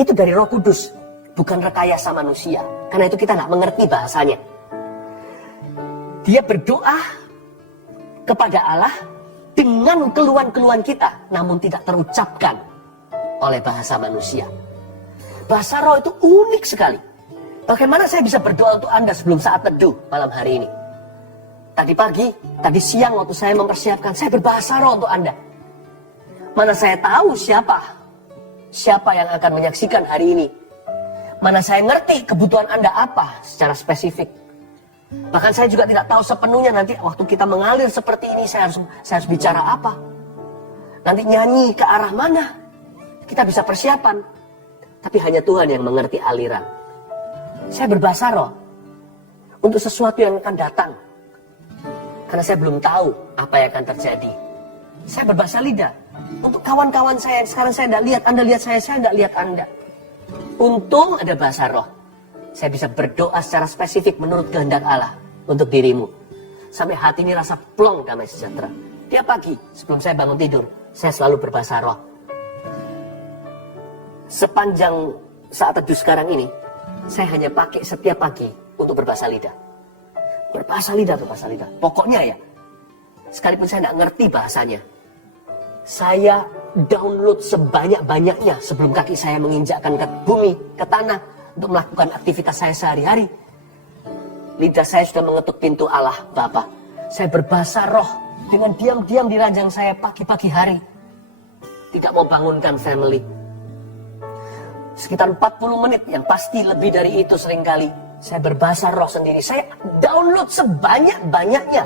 itu dari Roh Kudus. Bukan rekayasa manusia. Karena itu kita nggak mengerti bahasanya. Dia berdoa kepada Allah dengan keluhan-keluhan kita, namun tidak terucapkan oleh bahasa manusia. Bahasa roh itu unik sekali. Bagaimana saya bisa berdoa untuk Anda sebelum saat teduh malam hari ini? Tadi pagi, tadi siang waktu saya mempersiapkan, saya berbahasa roh untuk Anda. Mana saya tahu siapa yang akan menyaksikan hari ini. Mana saya ngerti kebutuhan Anda apa secara spesifik. Bahkan saya juga tidak tahu sepenuhnya nanti waktu kita mengalir seperti ini saya harus bicara apa. Nanti nyanyi ke arah mana. Kita bisa persiapan. Tapi hanya Tuhan yang mengerti aliran. Saya berbahasa roh untuk sesuatu yang akan datang. Karena saya belum tahu apa yang akan terjadi. Saya berbahasa lidah untuk kawan-kawan saya yang sekarang saya tidak lihat. Anda lihat saya tidak lihat Anda. Untung ada bahasa roh. Saya bisa berdoa secara spesifik menurut kehendak Allah untuk dirimu. Sampai hati ini rasa plong damai sejahtera. Tiap pagi sebelum saya bangun tidur, saya selalu berbahasa roh. Sepanjang saat teduh sekarang ini, saya hanya pakai setiap pagi untuk berbahasa lidah. Berbahasa lidah. Pokoknya ya, sekalipun saya tidak ngerti bahasanya, saya download sebanyak-banyaknya sebelum kaki saya menginjakkan ke bumi, ke tanah, untuk melakukan aktivitas saya sehari-hari. Lidah saya sudah mengetuk pintu Allah Bapa. Saya berbahasa roh dengan diam-diam di ranjang saya pagi-pagi hari. Tidak mau bangunkan family. Sekitar 40 menit, yang pasti lebih dari itu seringkali. Saya berbahasa roh sendiri. Saya download sebanyak-banyaknya.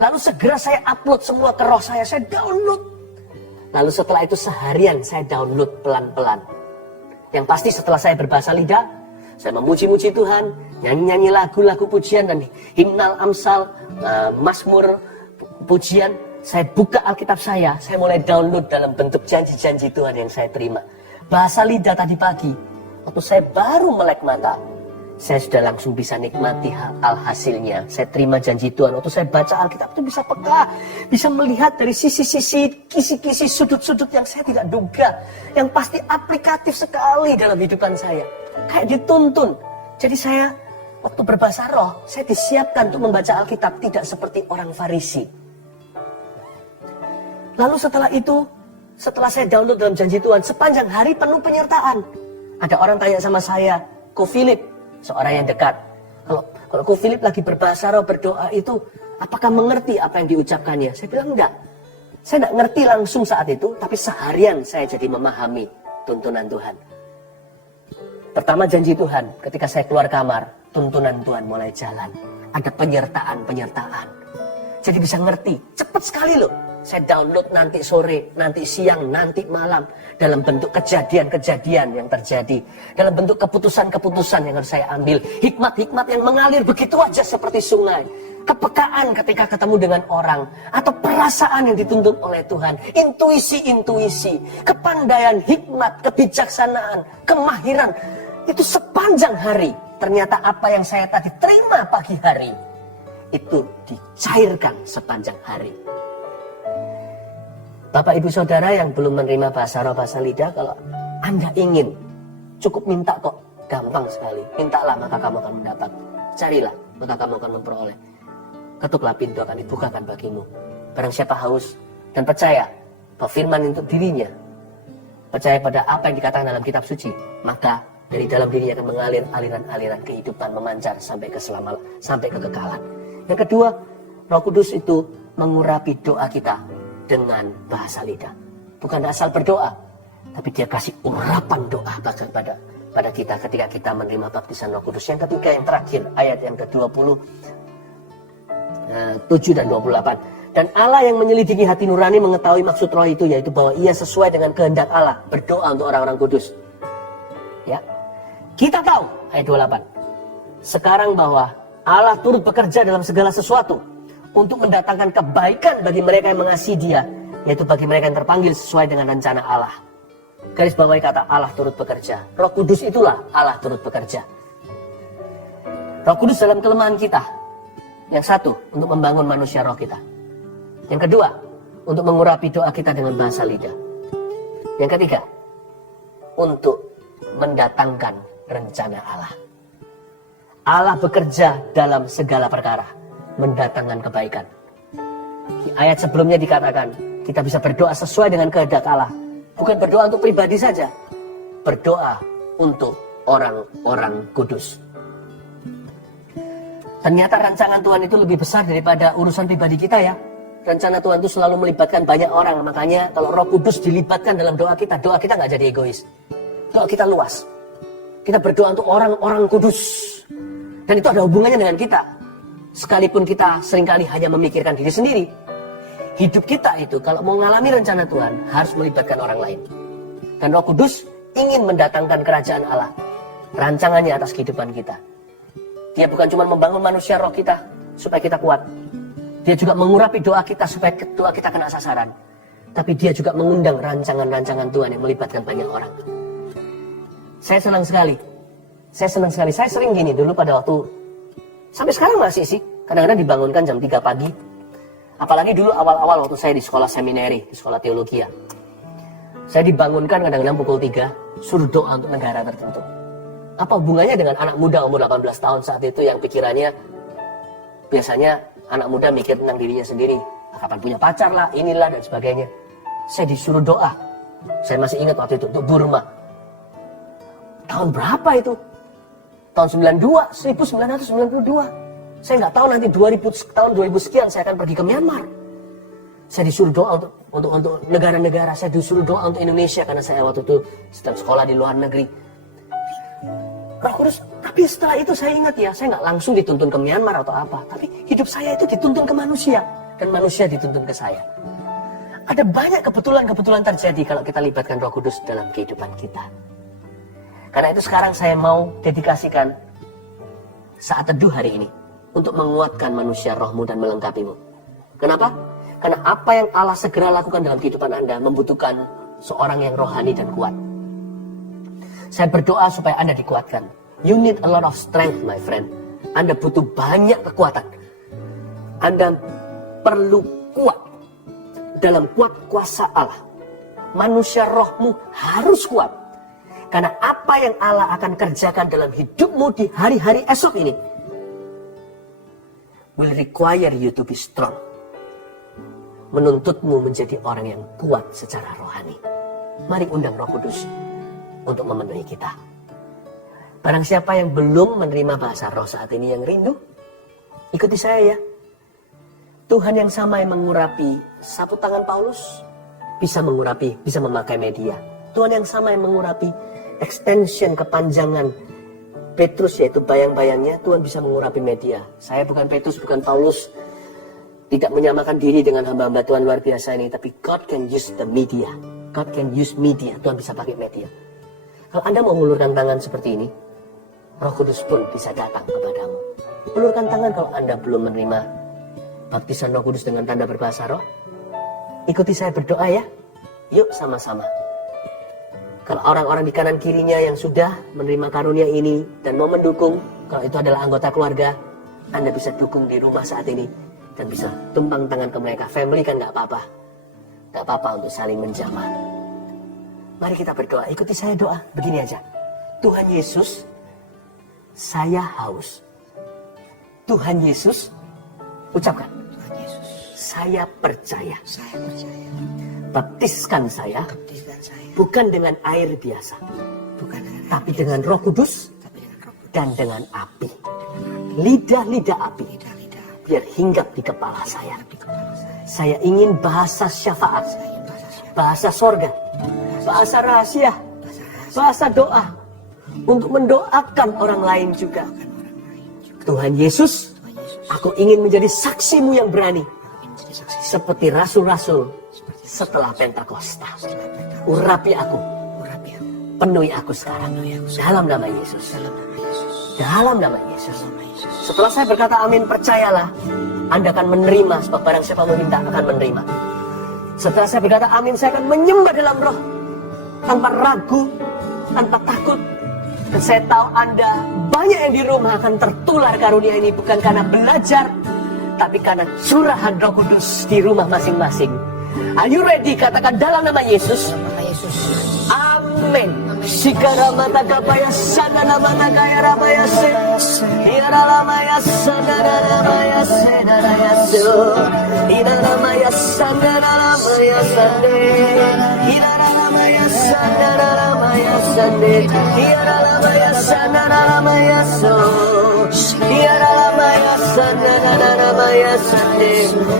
Lalu segera saya upload semua ke roh saya download. Lalu setelah itu seharian saya download pelan-pelan. Yang pasti setelah saya berbahasa lidah, saya memuji-muji Tuhan, nyanyi-nyanyi lagu-lagu pujian dan himnal amsal, mazmur pujian. Saya buka Alkitab saya mulai download dalam bentuk janji-janji Tuhan yang saya terima. Bahasa lidah tadi pagi, waktu saya baru melek mata, saya sudah langsung bisa nikmati hasilnya. Saya terima janji Tuhan. Waktu saya baca Alkitab itu bisa peka. Bisa melihat dari sisi-sisi, kisi-kisi, sudut-sudut yang saya tidak duga. Yang pasti aplikatif sekali dalam kehidupan saya. Kayak dituntun. Jadi saya, waktu berbahasa roh, saya disiapkan untuk membaca Alkitab. Tidak seperti orang Farisi. Lalu setelah itu, setelah saya download dalam janji Tuhan, sepanjang hari penuh penyertaan. Ada orang tanya sama saya, Ko Philip, seorang yang dekat. Kalau Ko Philip lagi berbahasa roh, berdoa itu, apakah mengerti apa yang diucapkannya? Saya bilang enggak. Saya enggak ngerti langsung saat itu, tapi seharian saya jadi memahami tuntunan Tuhan. Pertama janji Tuhan, ketika saya keluar kamar, tuntunan Tuhan mulai jalan. Ada penyertaan. Jadi bisa ngerti, cepat sekali loh. Saya download nanti sore, nanti siang, nanti malam. Dalam bentuk kejadian-kejadian yang terjadi. Dalam bentuk keputusan-keputusan yang harus saya ambil. Hikmat-hikmat yang mengalir begitu aja seperti sungai. Kepekaan ketika ketemu dengan orang. Atau perasaan yang dituntut oleh Tuhan. Intuisi-intuisi. Kepandaian, hikmat, kebijaksanaan, kemahiran. Itu sepanjang hari. Ternyata apa yang saya tadi terima pagi hari. Itu dicairkan sepanjang hari. Bapak Ibu Saudara yang belum menerima bahasa roh, bahasa lidah, kalau Anda ingin, cukup minta kok, gampang sekali. Mintalah maka kamu akan mendapat. Carilah maka kamu akan memperoleh. Ketuklah pintu akan dibukakan bagimu. Barang siapa haus dan percaya bahwa firman untuk dirinya, percaya pada apa yang dikatakan dalam kitab suci, maka dari dalam dirinya akan mengalir aliran-aliran kehidupan memancar sampai keselamatan, sampai kekekalan. Yang kedua, Roh Kudus itu mengurapi doa kita dengan bahasa lidah. Bukan asal berdoa, tapi dia kasih urapan doa pada kita ketika kita menerima baptisan Roh Kudus. Yang ketiga, yang terakhir, ayat yang ke-27 dan 28. Dan Allah yang menyelidiki hati nurani mengetahui maksud roh itu, yaitu bahwa ia sesuai dengan kehendak Allah, berdoa untuk orang-orang kudus. Ya. Kita tahu, ayat 28. Sekarang bahwa Allah turut bekerja dalam segala sesuatu untuk mendatangkan kebaikan bagi mereka yang mengasihi Dia, yaitu bagi mereka yang terpanggil sesuai dengan rencana Allah. Garis bawahi kata Allah turut bekerja. Roh Kudus itulah Allah turut bekerja. Roh Kudus dalam kelemahan kita. Yang satu, untuk membangun manusia roh kita. Yang kedua, untuk mengurapi doa kita dengan bahasa lidah. Yang ketiga, untuk mendatangkan rencana Allah. Allah bekerja dalam segala perkara, mendatangkan kebaikan. Di ayat sebelumnya dikatakan, kita bisa berdoa sesuai dengan kehendak Allah. Bukan berdoa untuk pribadi saja, berdoa untuk orang-orang kudus. Ternyata rancangan Tuhan itu lebih besar daripada urusan pribadi kita ya. Rencana Tuhan itu selalu melibatkan banyak orang. Makanya kalau Roh Kudus dilibatkan dalam doa kita nggak jadi egois. Doa kita luas. Kita berdoa untuk orang-orang kudus. Dan itu ada hubungannya dengan kita. Sekalipun kita seringkali hanya memikirkan diri sendiri. Hidup kita itu kalau mau mengalami rencana Tuhan harus melibatkan orang lain. Dan Roh Kudus ingin mendatangkan kerajaan Allah. Rancangannya atas kehidupan kita. Dia bukan cuma membangun manusia roh kita supaya kita kuat. Dia juga mengurapi doa kita supaya doa kita kena sasaran. Tapi dia juga mengundang rancangan-rancangan Tuhan yang melibatkan banyak orang. Saya senang sekali. Saya sering gini dulu pada waktu, sampai sekarang masih sih, kadang-kadang dibangunkan jam 3 pagi. Apalagi dulu awal-awal waktu saya di sekolah seminari, di sekolah teologi. Saya dibangunkan kadang-kadang pukul 3, suruh doa untuk negara tertentu. Apa hubungannya dengan anak muda umur 18 tahun saat itu yang pikirannya, biasanya anak muda mikir tentang dirinya sendiri. Kapan punya pacar lah, inilah dan sebagainya. Saya disuruh doa. Saya masih ingat waktu itu untuk Burma. Tahun berapa itu? Tahun 1992. Saya nggak tahu nanti tahun 2000 sekian saya akan pergi ke Myanmar. Saya disuruh doa untuk negara-negara. Saya disuruh doa untuk Indonesia karena saya waktu itu sedang sekolah di luar negeri. Roh Kudus, tapi setelah itu saya ingat ya, saya nggak langsung dituntun ke Myanmar atau apa. Tapi hidup saya itu dituntun ke manusia. Dan manusia dituntun ke saya. Ada banyak kebetulan-kebetulan terjadi kalau kita libatkan Roh Kudus dalam kehidupan kita. Karena itu sekarang saya mau dedikasikan saat teduh hari ini untuk menguatkan manusia rohmu dan melengkapimu. Kenapa? Karena apa yang Allah segera lakukan dalam kehidupan Anda membutuhkan seorang yang rohani dan kuat. Saya berdoa supaya Anda dikuatkan. You need a lot of strength, my friend. Anda butuh banyak kekuatan. Anda perlu kuat dalam kuat kuasa Allah. Manusia rohmu harus kuat. Karena apa yang Allah akan kerjakan dalam hidupmu di hari-hari esok ini will require you to be strong. Menuntutmu menjadi orang yang kuat secara rohani. Mari undang Roh Kudus untuk memenuhi kita. Barang siapa yang belum menerima bahasa roh saat ini yang rindu, ikuti saya ya. Tuhan yang sama yang mengurapi sapu tangan Paulus, bisa mengurapi, bisa memakai media. Tuhan yang sama yang mengurapi extension, kepanjangan Petrus, yaitu bayang-bayangnya, Tuhan bisa mengurapi media. Saya bukan Petrus, bukan Paulus, tidak menyamakan diri dengan hamba-hamba Tuhan luar biasa ini, tapi God can use the media. God can use media. Tuhan bisa pakai media. Kalau Anda mau mengulurkan tangan seperti ini, Roh Kudus pun bisa datang kepadamu. Ulurkan tangan kalau Anda belum menerima baptisan Roh Kudus dengan tanda berbahasa roh. Ikuti saya berdoa ya. Yuk sama-sama. Kalau orang-orang di kanan kirinya yang sudah menerima karunia ini dan mau mendukung, kalau itu adalah anggota keluarga, Anda bisa dukung di rumah saat ini dan bisa tumpang tangan ke mereka. Family kan nggak apa-apa. Nggak apa-apa untuk saling menjamah. Mari kita berdoa. Ikuti saya doa. Begini aja. Tuhan Yesus, saya haus. Tuhan Yesus, ucapkan. Tuhan Yesus, Saya percaya. saya percaya. Baptiskan saya, Baptiskan saya bukan dengan air biasa, bukan dengan air tapi biasa, dengan Roh Kudus tapi dengan Roh Kudus dan dengan api. Lidah-lidah api, lidah-lidah api biar hinggap di kepala saya. di kepala saya. Saya ingin bahasa syafaat, Saya ingin bahasa siapa? bahasa sorga, bahasa rahasia, Bahasa rahasia bahasa doa, untuk mendoakan orang lain juga. kan orang lain juga. Tuhan Yesus, Tuhan Yesus, aku ingin menjadi saksimu yang berani, aku ingin menjadi saksi seperti rasul-rasul seperti setelah Pentakosta. setelah Pentakosta. Urapi aku, Urapi aku, penuhi aku sekarang, penuhi aku dalam nama Yesus. dalam nama Yesus. Dalam nama Yesus. Nama Yesus. Setelah saya berkata amin, percayalah, Anda akan menerima, sebab barang siapa meminta akan menerima. Setelah saya berkata amin, saya akan menyembah dalam roh, tanpa ragu, tanpa takut. Dan saya tahu Anda banyak yang di rumah akan tertular karunia ini, bukan karena belajar, tapi karena curahan Roh Kudus di rumah masing-masing. Are you ready? Katakan dalam nama Yesus. Dalam nama Yesus. Amin. Sikara mata kapaya sana nama nakaya rabaya se. Ira lamaya sana namaya se namaya se. Ira lamaya sana namaya sande. Ira lamaya sana namaya sande. Ira lamaya sana namaya so. Ira lamaya sana namaya sande.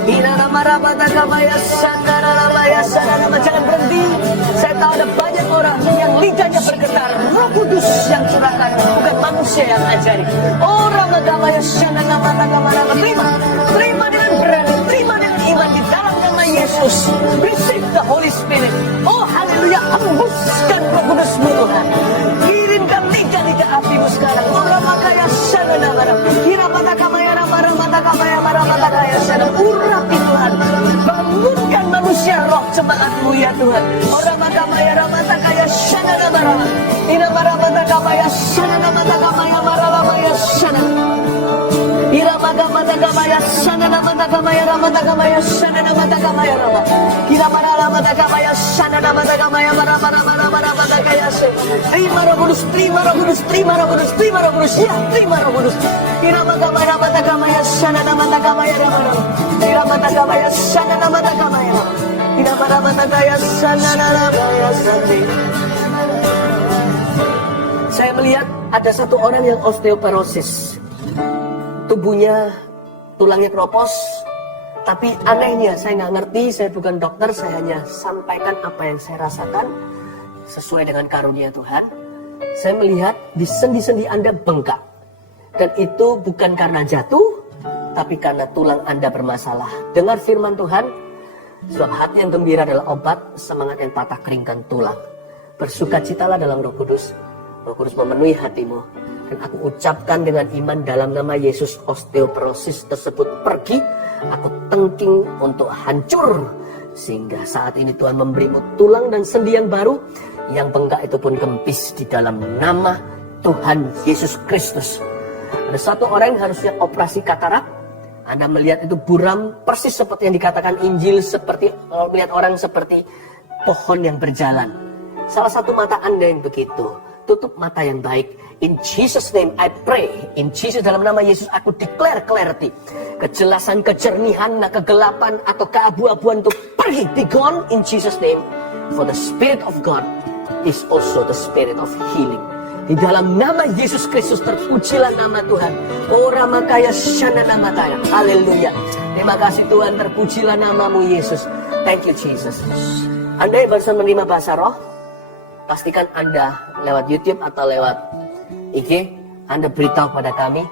Ira lamaya kapaya sana namaya sana nama. Jangan berhenti. Saya tahu ada banyak orang yang lidahnya bergetar. Roh Kudus yang curahkan, bukan manusia yang ajari. Orang agama yang syana nama terima dengan berani, terima dengan iman di dalam nama Yesus. Receive the Holy Spirit. Oh haleluya, hembuskan Roh Kudusmu Tuhan. Kirimkan lidah-lidah apimu sekarang. Orang makaya syana nama kira mata kamaya kaya syana. Urapi Tuhan. Bangunkan manusia roh jemaatmu ya Tuhan. Orang makamaya ramata kaya syana nama. Ina maramata kamaya syana nama takamaya maramaya syana. Ira magamata kamaya syana nama takamaya ramata kamaya syana nama takamaya rama. Ira maramata kamaya syana nama takamaya maramata kaya syana. Terima Roh Kudus, terima Roh Kudus, terima Roh Kudus, terima Roh Kudus. Ya, terima Roh Kudus. Ira magamaya ramata kamaya syana nama takamaya rama. Ira mata kamaya syana nama takamaya rama. Ira maramata kaya syana nama ya sandi. Saya melihat ada satu orang yang osteoporosis. Tubuhnya, tulangnya keropos. Tapi anehnya, saya nggak ngerti, saya bukan dokter, saya hanya sampaikan apa yang saya rasakan sesuai dengan karunia Tuhan. Saya melihat di sendi-sendi Anda bengkak. Dan itu bukan karena jatuh, tapi karena tulang Anda bermasalah. Dengar firman Tuhan, sebab hati yang gembira adalah obat, semangat yang patah keringkan tulang. Bersukacitalah dalam Roh Kudus. Roh Kudus memenuhi hatimu. Dan aku ucapkan dengan iman dalam nama Yesus, osteoporosis tersebut pergi. Aku tengking untuk hancur. Sehingga saat ini Tuhan memberimu tulang dan sendi yang baru. Yang bengkak itu pun kempis di dalam nama Tuhan Yesus Kristus. Ada satu orang yang harusnya operasi katarak. Anda melihat itu buram persis seperti yang dikatakan Injil. Seperti melihat orang seperti pohon yang berjalan. Salah satu mata Anda yang begitu. Tutup mata yang baik. In Jesus name I pray. In Jesus, dalam nama Yesus aku declare clarity. Kejelasan, kejernihan, kegelapan atau keabu-abuan itu pergi. Be gone in Jesus name. For the Spirit of God is also the Spirit of healing. Di dalam nama Yesus Kristus terpujilah nama Tuhan. Ora makaya shana nama Tuhan. Haleluya. Terima kasih Tuhan, terpujilah namamu Yesus. Thank you Jesus. Anda yang barusan menerima bahasa roh, pastikan Anda lewat YouTube atau lewat IG, Anda beritahu pada kami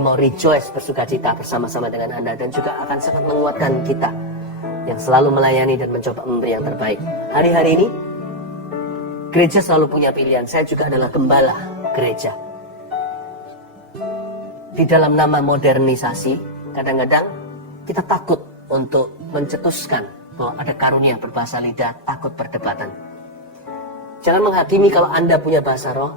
mau rejoice, bersukacita bersama-sama dengan Anda, dan juga akan sangat menguatkan kita yang selalu melayani dan mencoba memberi yang terbaik. Hari-hari ini gereja selalu punya pilihan. Saya juga adalah gembala gereja. Di dalam nama modernisasi, kadang-kadang kita takut untuk mencetuskan bahwa ada karunia berbahasa lidah, takut perdebatan. Jangan menghakimi kalau Anda punya bahasa roh,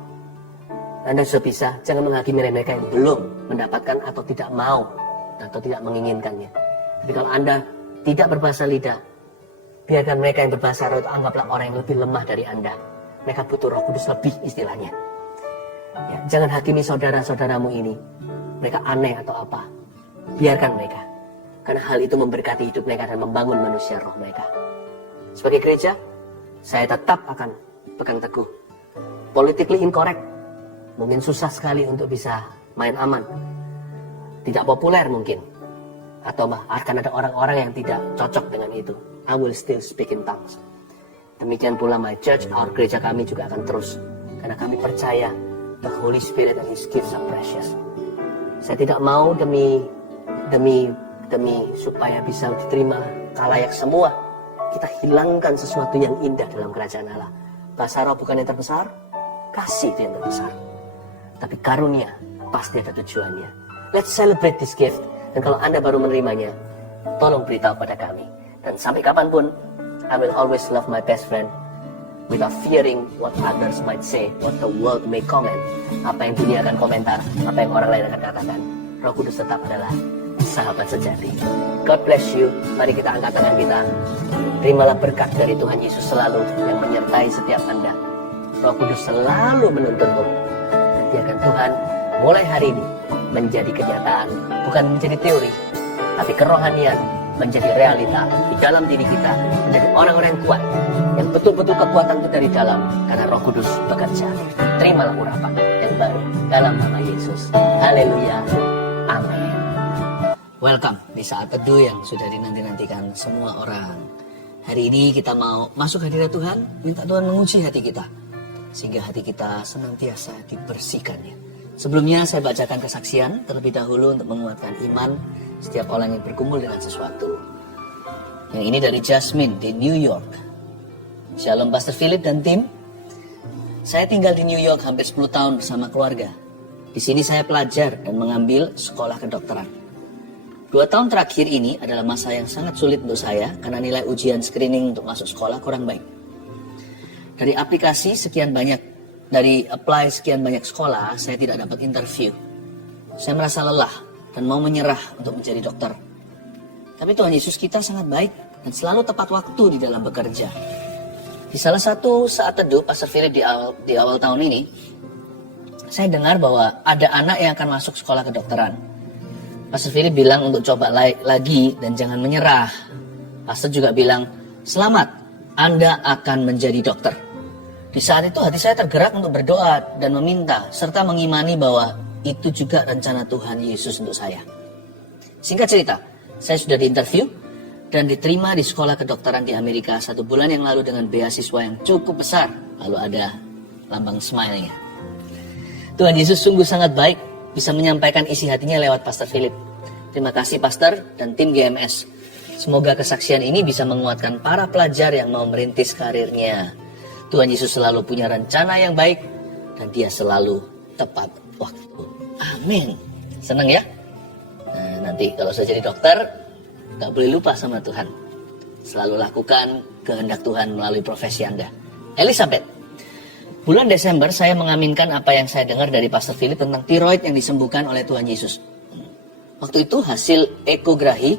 Anda sudah bisa. Jangan menghakimi mereka yang belum mendapatkan atau tidak mau atau tidak menginginkannya. Tapi kalau Anda tidak berbahasa lidah, biarkan mereka yang berbahasa roh itu anggaplah orang yang lebih lemah dari Anda. Mereka butuh Roh Kudus lebih istilahnya. Ya, jangan hakimi saudara-saudaramu ini. Mereka aneh atau apa. Biarkan mereka. Karena hal itu memberkati hidup mereka dan membangun manusia roh mereka. Sebagai gereja, saya tetap akan pegang teguh. Politically incorrect. Mungkin susah sekali untuk bisa main aman. Tidak populer mungkin. Atau akan ada orang-orang yang tidak cocok dengan itu. I will still speak in tongues. Demikian pula my church, our gereja kami juga akan terus. Karena kami percaya the Holy Spirit and His gifts are precious. Saya tidak mau demi supaya bisa diterima khalayak semua, kita hilangkan sesuatu yang indah dalam kerajaan Allah. Bahasa roh bukan yang terbesar, kasih itu yang terbesar. Tapi karunia pasti ada tujuannya. Let's celebrate this gift. Dan kalau Anda baru menerimanya, tolong beritahu pada kami. Dan sampai kapanpun, I will always love my best friend without fearing what others might say, what the world may comment. Apa yang dunia akan komentar, apa yang orang lain akan katakan. Roh Kudus tetap adalah sahabat sejati. God bless you. Mari kita angkat tangan kita. Terimalah berkat dari Tuhan Yesus selalu yang menyertai setiap Anda. Roh Kudus selalu menuntunmu. Dan biarkan Tuhan mulai hari ini menjadi kenyataan, bukan menjadi teori, tapi kerohanian menjadi realita di dalam diri kita, menjadi orang-orang yang kuat, yang betul-betul kekuatan itu dari dalam, karena Roh Kudus bekerja. Terimalah urapan yang baru dalam nama Yesus. Haleluya. Amin. Welcome di saat teduh yang sudah dinanti-nantikan semua orang. Hari ini kita mau masuk hadirat Tuhan, minta Tuhan menguji hati kita, sehingga hati kita senantiasa dibersihkannya. Sebelumnya saya bacakan kesaksian terlebih dahulu untuk menguatkan iman setiap orang yang berkumpul dengan sesuatu. Yang ini dari Jasmine di New York. Shalom Pastor Philip dan tim. Saya tinggal di New York hampir 10 tahun bersama keluarga. Di sini saya pelajar dan mengambil sekolah kedokteran. 2 tahun terakhir ini adalah masa yang sangat sulit untuk saya karena nilai ujian screening untuk masuk sekolah kurang baik. Dari apply sekian banyak sekolah, saya tidak dapat interview. Saya merasa lelah dan mau menyerah untuk menjadi dokter. Tapi Tuhan Yesus kita sangat baik dan selalu tepat waktu di dalam bekerja. Di salah satu saat teduh Pastor Philip di awal tahun ini, saya dengar bahwa ada anak yang akan masuk sekolah kedokteran. Pastor Philip bilang untuk coba lagi dan jangan menyerah. Pastor juga bilang, selamat, Anda akan menjadi dokter. Di saat itu hati saya tergerak untuk berdoa dan meminta, serta mengimani bahwa itu juga rencana Tuhan Yesus untuk saya. Singkat cerita, saya sudah diinterview dan diterima di sekolah kedokteran di Amerika 1 bulan yang lalu dengan beasiswa yang cukup besar. Lalu ada lambang smile-nya. Tuhan Yesus sungguh sangat baik, bisa menyampaikan isi hatinya lewat Pastor Philip. Terima kasih Pastor dan tim GMS. Semoga kesaksian ini bisa menguatkan para pelajar yang mau merintis karirnya. Tuhan Yesus selalu punya rencana yang baik dan Dia selalu tepat waktu. Amin. Senang ya? Nah, nanti kalau saya jadi dokter, gak boleh lupa sama Tuhan. Selalu lakukan kehendak Tuhan melalui profesi Anda. Elizabeth, bulan Desember saya mengaminkan apa yang saya dengar dari Pastor Philip tentang tiroid yang disembuhkan oleh Tuhan Yesus. Waktu itu hasil ekografi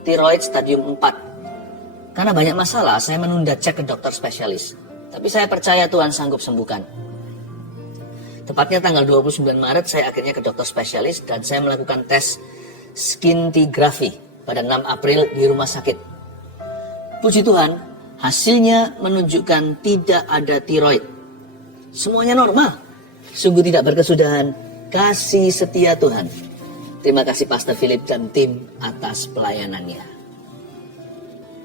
tiroid stadium 4. Karena banyak masalah, saya menunda cek ke dokter spesialis. Tapi saya percaya Tuhan sanggup sembuhkan. Tepatnya tanggal 29 Maret saya akhirnya ke dokter spesialis dan saya melakukan tes scintigraphy pada 6 April di rumah sakit. Puji Tuhan, hasilnya menunjukkan tidak ada tiroid. Semuanya normal. Sungguh tidak berkesudahan kasih setia Tuhan. Terima kasih Pastor Philip dan tim atas pelayanannya.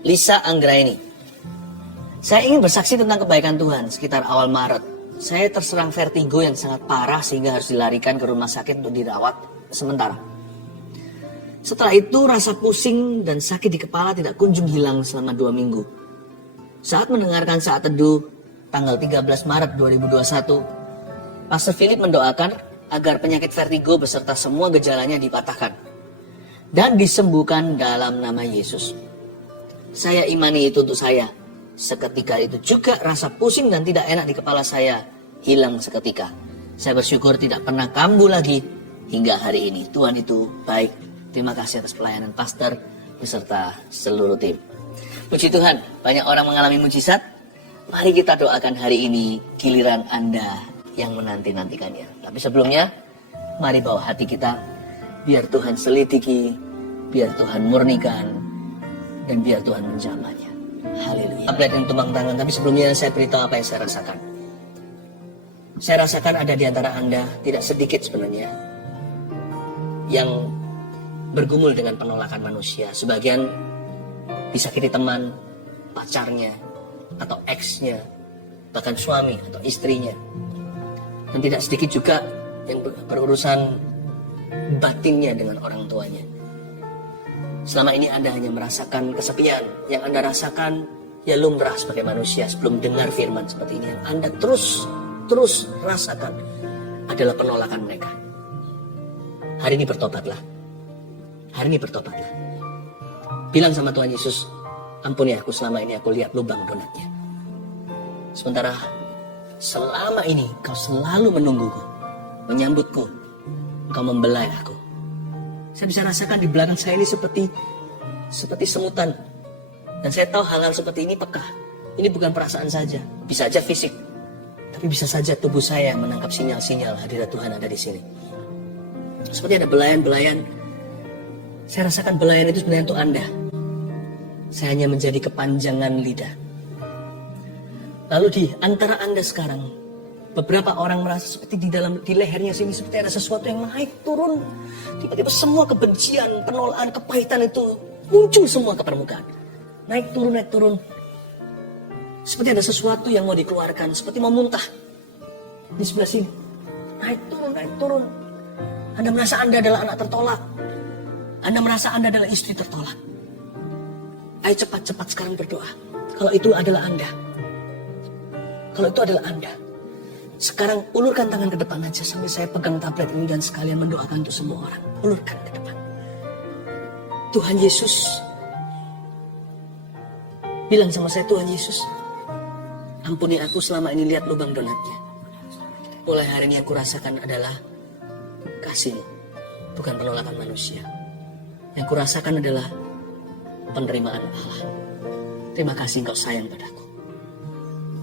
Lisa Anggraini. Saya ingin bersaksi tentang kebaikan Tuhan. Sekitar awal Maret, saya terserang vertigo yang sangat parah sehingga harus dilarikan ke rumah sakit untuk dirawat sementara. Setelah itu rasa pusing dan sakit di kepala tidak kunjung hilang selama 2 minggu. Saat mendengarkan saat teduh tanggal 13 Maret 2021, Pastor Philip mendoakan agar penyakit vertigo beserta semua gejalanya dipatahkan dan disembuhkan dalam nama Yesus. Saya imani itu untuk saya. Seketika itu juga rasa pusing dan tidak enak di kepala saya hilang seketika. Saya bersyukur tidak pernah kambuh lagi hingga hari ini. Tuhan itu baik. Terima kasih atas pelayanan pastor beserta seluruh tim. Puji Tuhan, banyak orang mengalami mujizat. Mari kita doakan hari ini giliran Anda yang menanti-nantikannya. Tapi sebelumnya, mari bawa hati kita, biar Tuhan selidiki, biar Tuhan murnikan, dan biar Tuhan menjamahnya. Haleluya. Tablet yang tumbang tangan, tapi sebelumnya saya beritahu apa yang saya rasakan. Saya rasakan ada di antara Anda, tidak sedikit sebenarnya, yang bergumul dengan penolakan manusia. Sebagian disakiti teman, pacarnya, atau ex-nya, bahkan suami atau istrinya. Dan tidak sedikit juga yang berurusan batinnya dengan orang tuanya. Selama ini Anda hanya merasakan kesepian. Yang Anda rasakan ya lumrah sebagai manusia sebelum dengar firman seperti ini. Yang Anda terus rasakan adalah penolakan mereka. Hari ini bertobatlah. Hari ini bertobatlah. Bilang sama Tuhan Yesus, ampuni aku, selama ini aku lihat lubang donatnya. Sementara selama ini kau selalu menungguku, menyambutku, kau membelai aku. Saya bisa rasakan di belakang saya ini seperti semutan. Dan saya tahu hal-hal seperti ini peka. Ini bukan perasaan saja, bisa saja fisik. Tapi bisa saja tubuh saya menangkap sinyal-sinyal hadirat Tuhan ada di sini. Seperti ada belayan-belayan. Saya rasakan belayan itu sebenarnya untuk Anda. Saya hanya menjadi kepanjangan lidah. Lalu di antara Anda sekarang, beberapa orang merasa seperti di lehernya sini seperti ada sesuatu yang naik turun. Tiba-tiba semua kebencian, penolakan, kepahitan itu muncul semua ke permukaan. Naik turun. Seperti ada sesuatu yang mau dikeluarkan, seperti mau muntah. Di sebelah sini. Naik turun. Anda merasa Anda adalah anak tertolak. Anda merasa Anda adalah istri tertolak. Ayo cepat-cepat sekarang berdoa. Kalau itu adalah Anda. Kalau itu adalah Anda. Sekarang ulurkan tangan ke depan aja sambil saya pegang tablet ini dan sekalian mendoakan untuk semua orang. Ulurkan ke depan. Tuhan Yesus. Bilang sama saya, Tuhan Yesus, ampuni aku selama ini lihat lubang donatnya. Mulai hari ini yang kurasakan adalah kasih-Mu, bukan penolakan manusia. Yang kurasakan adalah penerimaan Allah. Terima kasih Engkau sayang padaku.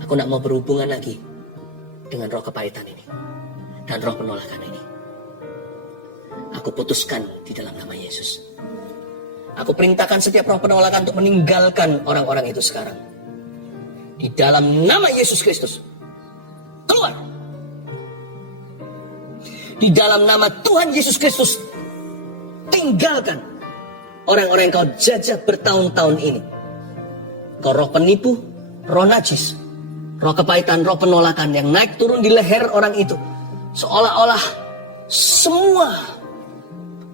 Aku tidak mau berhubungan lagi dengan roh kepahitan ini dan roh penolakan ini. Aku putuskan di dalam nama Yesus. Aku perintahkan setiap roh penolakan untuk meninggalkan orang-orang itu sekarang. Di dalam nama Yesus Kristus. Keluar. Di dalam nama Tuhan Yesus Kristus. Tinggalkan orang-orang yang kau jajah bertahun-tahun ini. Kau roh penipu, roh najis, roh kepahitan, roh penolakan yang naik turun di leher orang itu. Seolah-olah semua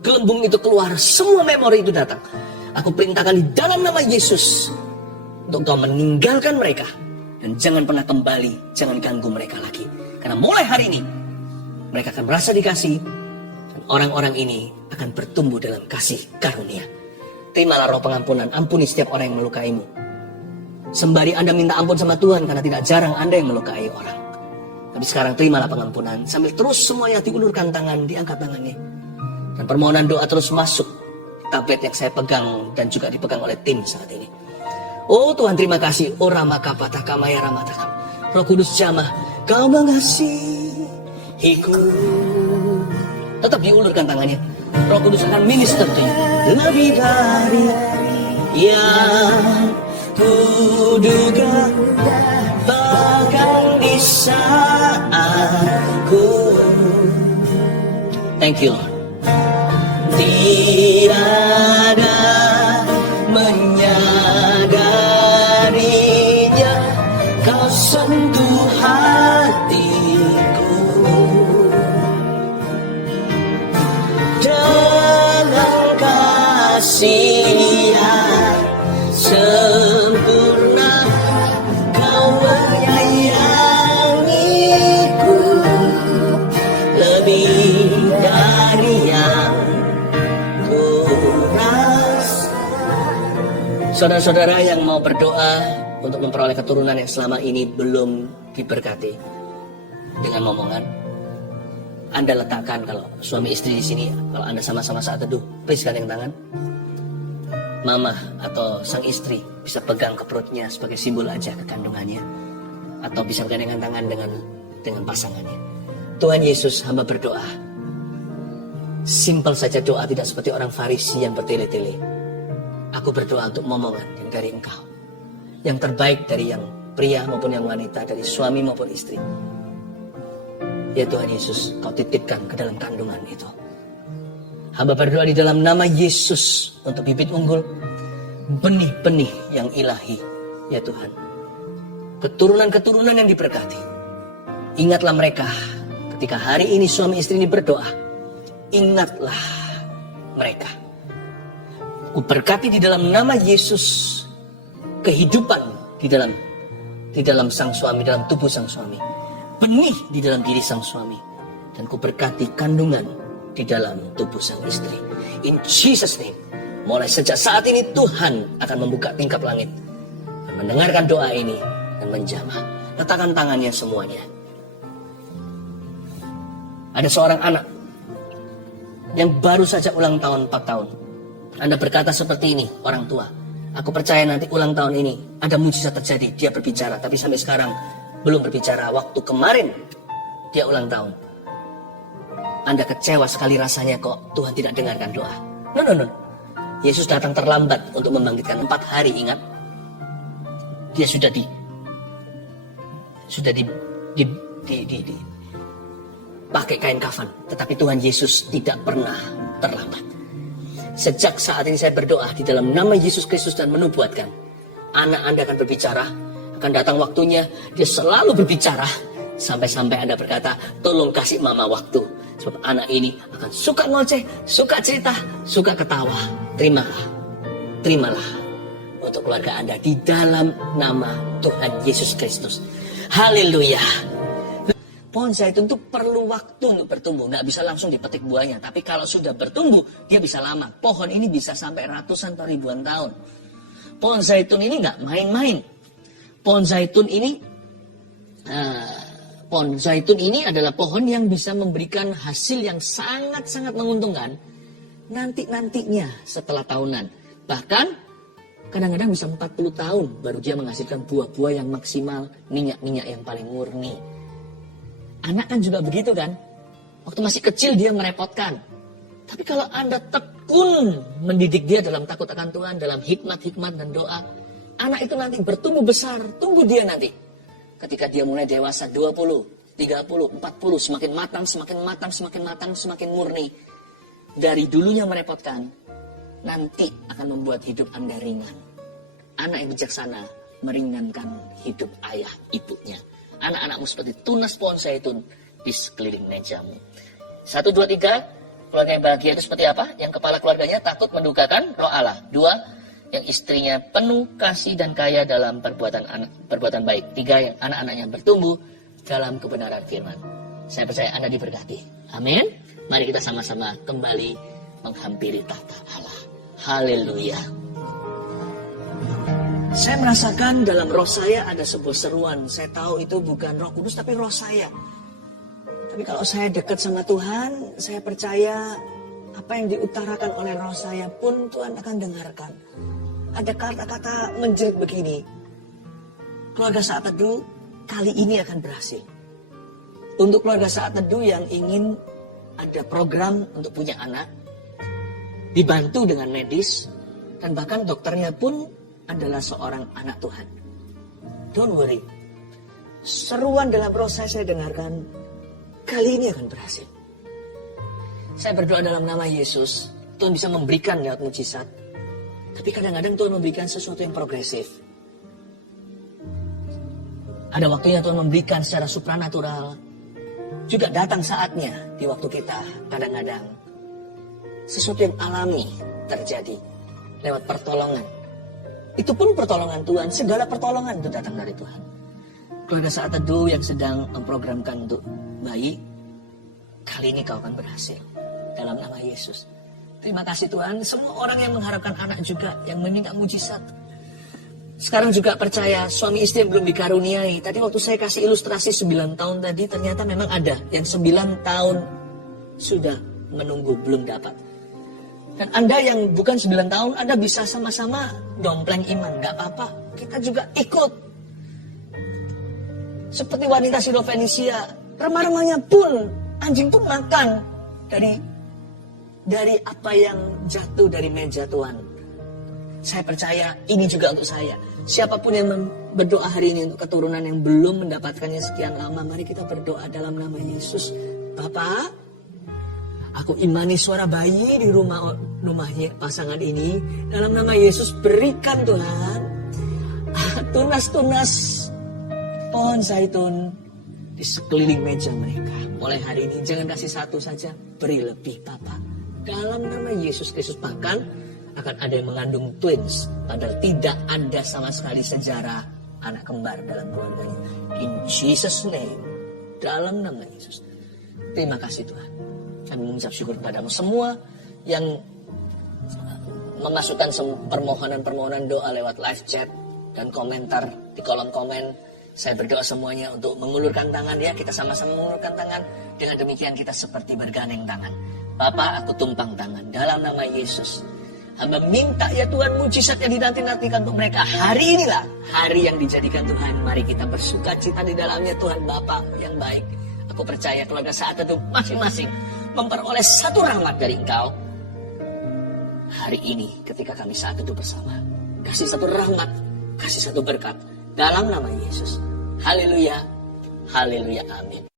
gelembung itu keluar, semua memori itu datang. Aku perintahkan di dalam nama Yesus untuk kau meninggalkan mereka. Dan jangan pernah kembali, jangan ganggu mereka lagi. Karena mulai hari ini, mereka akan merasa dikasih. Dan orang-orang ini akan bertumbuh dalam kasih karunia. Terimalah roh pengampunan, ampuni setiap orang yang melukaimu. Sembari Anda minta ampun sama Tuhan, karena tidak jarang Anda yang melukai orang. Tapi sekarang terimalah pengampunan, sambil terus semuanya diulurkan tangan, diangkat tangannya. Dan permohonan doa terus masuk tablet yang saya pegang dan juga dipegang oleh tim saat ini. Oh Tuhan, terima kasih. Oh Ramakapataka Maya Ramatakam. Roh Kudus jamah, kau mengasihiku. Tetap diulurkan tangannya. Roh Kudus akan minister to you. Lebih dari yang kuduga, bahkan di saat ku Thank you, Lord. Tiada menyadarinya, kau sentuh hatiku dengan kasih yang sempurna. Kau menyayangiku lebih dari yang ku rasa. Saudara-saudara yang mau berdoa untuk memperoleh keturunan yang selama ini belum diberkati dengan momongan, Anda letakkan, kalau suami istri di sini, kalau Anda sama-sama saat teduh, please gandeng tangan. Mama atau sang istri bisa pegang ke perutnya sebagai simbol aja kekandungannya, atau bisa gandengan tangan dengan pasangannya. Tuhan Yesus, hamba berdoa. Simpel saja doa, tidak seperti orang Farisi yang bertele-tele. Aku berdoa untuk momongan yang dari Engkau, yang terbaik dari yang pria maupun yang wanita, dari suami maupun istri. Ya Tuhan Yesus, Kau titipkan ke dalam kandungan itu. Hamba berdoa di dalam nama Yesus untuk bibit unggul, benih-benih yang ilahi. Ya Tuhan, keturunan-keturunan yang diberkati. Ingatlah mereka ketika hari ini suami istri ini berdoa. Ingatlah mereka. Ku berkati di dalam nama Yesus kehidupan di dalam sang suami, dalam tubuh sang suami, benih di dalam diri sang suami, dan ku berkati kandungan di dalam tubuh sang istri. In Jesus name, mulai sejak saat ini Tuhan akan membuka tingkap langit dan mendengarkan doa ini dan menjamah. Letakkan tangannya semuanya. Ada seorang anak yang baru saja ulang tahun 4 tahun. Anda berkata seperti ini, orang tua, aku percaya nanti ulang tahun ini ada mujizat terjadi. Dia berbicara, tapi sampai sekarang belum berbicara. Waktu kemarin dia ulang tahun, Anda kecewa sekali rasanya kok Tuhan tidak dengarkan doa. No. Yesus datang terlambat untuk membangkitkan 4 hari, ingat. Dia sudah pakai kain kafan, tetapi Tuhan Yesus tidak pernah terlambat. Sejak saat ini saya berdoa di dalam nama Yesus Kristus dan menubuatkan, anak Anda akan berbicara, akan datang waktunya, dia selalu berbicara, sampai-sampai Anda berkata, tolong kasih mama waktu, sebab anak ini akan suka ngoceh, suka cerita, suka ketawa. Terimalah untuk keluarga Anda di dalam nama Tuhan Yesus Kristus. Haleluya. Pohon zaitun itu perlu waktu untuk bertumbuh. Nggak bisa langsung dipetik buahnya. Tapi kalau sudah bertumbuh, dia bisa lama. Pohon ini bisa sampai ratusan atau ribuan tahun. Pohon zaitun ini nggak main-main. Pohon zaitun ini adalah pohon yang bisa memberikan hasil yang sangat-sangat menguntungkan nantinya setelah tahunan. Bahkan kadang-kadang bisa 40 tahun baru dia menghasilkan buah-buah yang maksimal, minyak-minyak yang paling murni. Anak kan juga begitu kan. Waktu masih kecil dia merepotkan. Tapi kalau Anda tekun mendidik dia dalam takut akan Tuhan, dalam hikmat-hikmat dan doa, anak itu nanti bertumbuh besar. Tunggu dia nanti. Ketika dia mulai dewasa 20, 30, 40, semakin matang, semakin murni. Dari dulunya merepotkan, nanti akan membuat hidup Anda ringan. Anak yang bijaksana meringankan hidup ayah ibunya. Anak-anakmu seperti tunas pohon zaitun di sekeliling mejamu. 1, 2, 3, keluarga yang bahagia itu seperti apa? Yang kepala keluarganya takut mendukakan roh Allah. 2, yang istrinya penuh kasih dan kaya dalam perbuatan baik. 3, yang anak-anaknya bertumbuh dalam kebenaran firman. Saya percaya Anda diberkati. Amin. Mari kita sama-sama kembali menghampiri tahta Allah. Haleluya. Saya merasakan dalam roh saya ada sebuah seruan. Saya tahu itu bukan Roh Kudus tapi roh saya. Tapi kalau saya dekat sama Tuhan, saya percaya apa yang diutarakan oleh roh saya pun Tuhan akan dengarkan. Ada kata-kata menjerit begini. Keluarga Saat Teduh kali ini akan berhasil. Untuk keluarga Saat Teduh yang ingin ada program untuk punya anak, dibantu dengan medis, dan bahkan dokternya pun adalah seorang anak Tuhan. Don't worry. Seruan dalam roh saya dengarkan, kali ini akan berhasil. Saya berdoa dalam nama Yesus, Tuhan bisa memberikan lewat mujizat. Tapi kadang-kadang Tuhan memberikan sesuatu yang progresif. Ada waktunya Tuhan memberikan secara supranatural. Juga datang saatnya di waktu kita kadang-kadang sesuatu yang alami terjadi lewat pertolongan. Itu pun pertolongan Tuhan, segala pertolongan itu datang dari Tuhan. Keluarga Saat Teduh yang sedang memprogramkan untuk bayi, kali ini kau akan berhasil dalam nama Yesus. Terima kasih Tuhan, semua orang yang mengharapkan anak juga, yang meminta mujizat. Sekarang juga percaya suami istri yang belum dikaruniai. Tadi waktu saya kasih ilustrasi 9 tahun tadi, ternyata memang ada yang 9 tahun sudah menunggu belum dapat. Dan Anda yang bukan 9 tahun, Anda bisa sama-sama dompleng iman. Gak apa-apa, kita juga ikut. Seperti wanita Sirofenisia, remah-remahnya pun, anjing pun makan dari apa yang jatuh dari meja Tuhan. Saya percaya ini juga untuk saya. Siapapun yang berdoa hari ini untuk keturunan yang belum mendapatkannya sekian lama, mari kita berdoa dalam nama Yesus. Bapak, aku imani suara bayi di rumahnya pasangan ini. Dalam nama Yesus berikan Tuhan tunas-tunas pohon zaitun di sekeliling meja mereka. Mulai hari ini jangan kasih satu saja, beri lebih Bapak. Dalam nama Yesus Kristus, bahkan akan ada yang mengandung twins. Padahal tidak ada sama sekali sejarah anak kembar dalam keluarganya. In Jesus name, dalam nama Yesus. Terima kasih Tuhan. Kami mengucap syukur kepadamu semua yang memasukkan permohonan-permohonan doa lewat live chat dan komentar di kolom komen. Saya berdoa semuanya untuk mengulurkan tangan ya. Kita sama-sama mengulurkan tangan. Dengan demikian kita seperti bergandeng tangan. Bapa, aku tumpang tangan dalam nama Yesus. Hamba minta ya Tuhan mujizat yang dinanti-nantikan untuk mereka. Hari inilah hari yang dijadikan Tuhan. Mari kita bersuka cita di dalamnya Tuhan Bapa yang baik. Aku percaya keluarga Saat Teduh masing-masing memperoleh satu rahmat dari Engkau. Hari ini ketika kami Saat Teduh bersama. Kasih satu rahmat, kasih satu berkat. Dalam nama Yesus. Haleluya, haleluya, amin.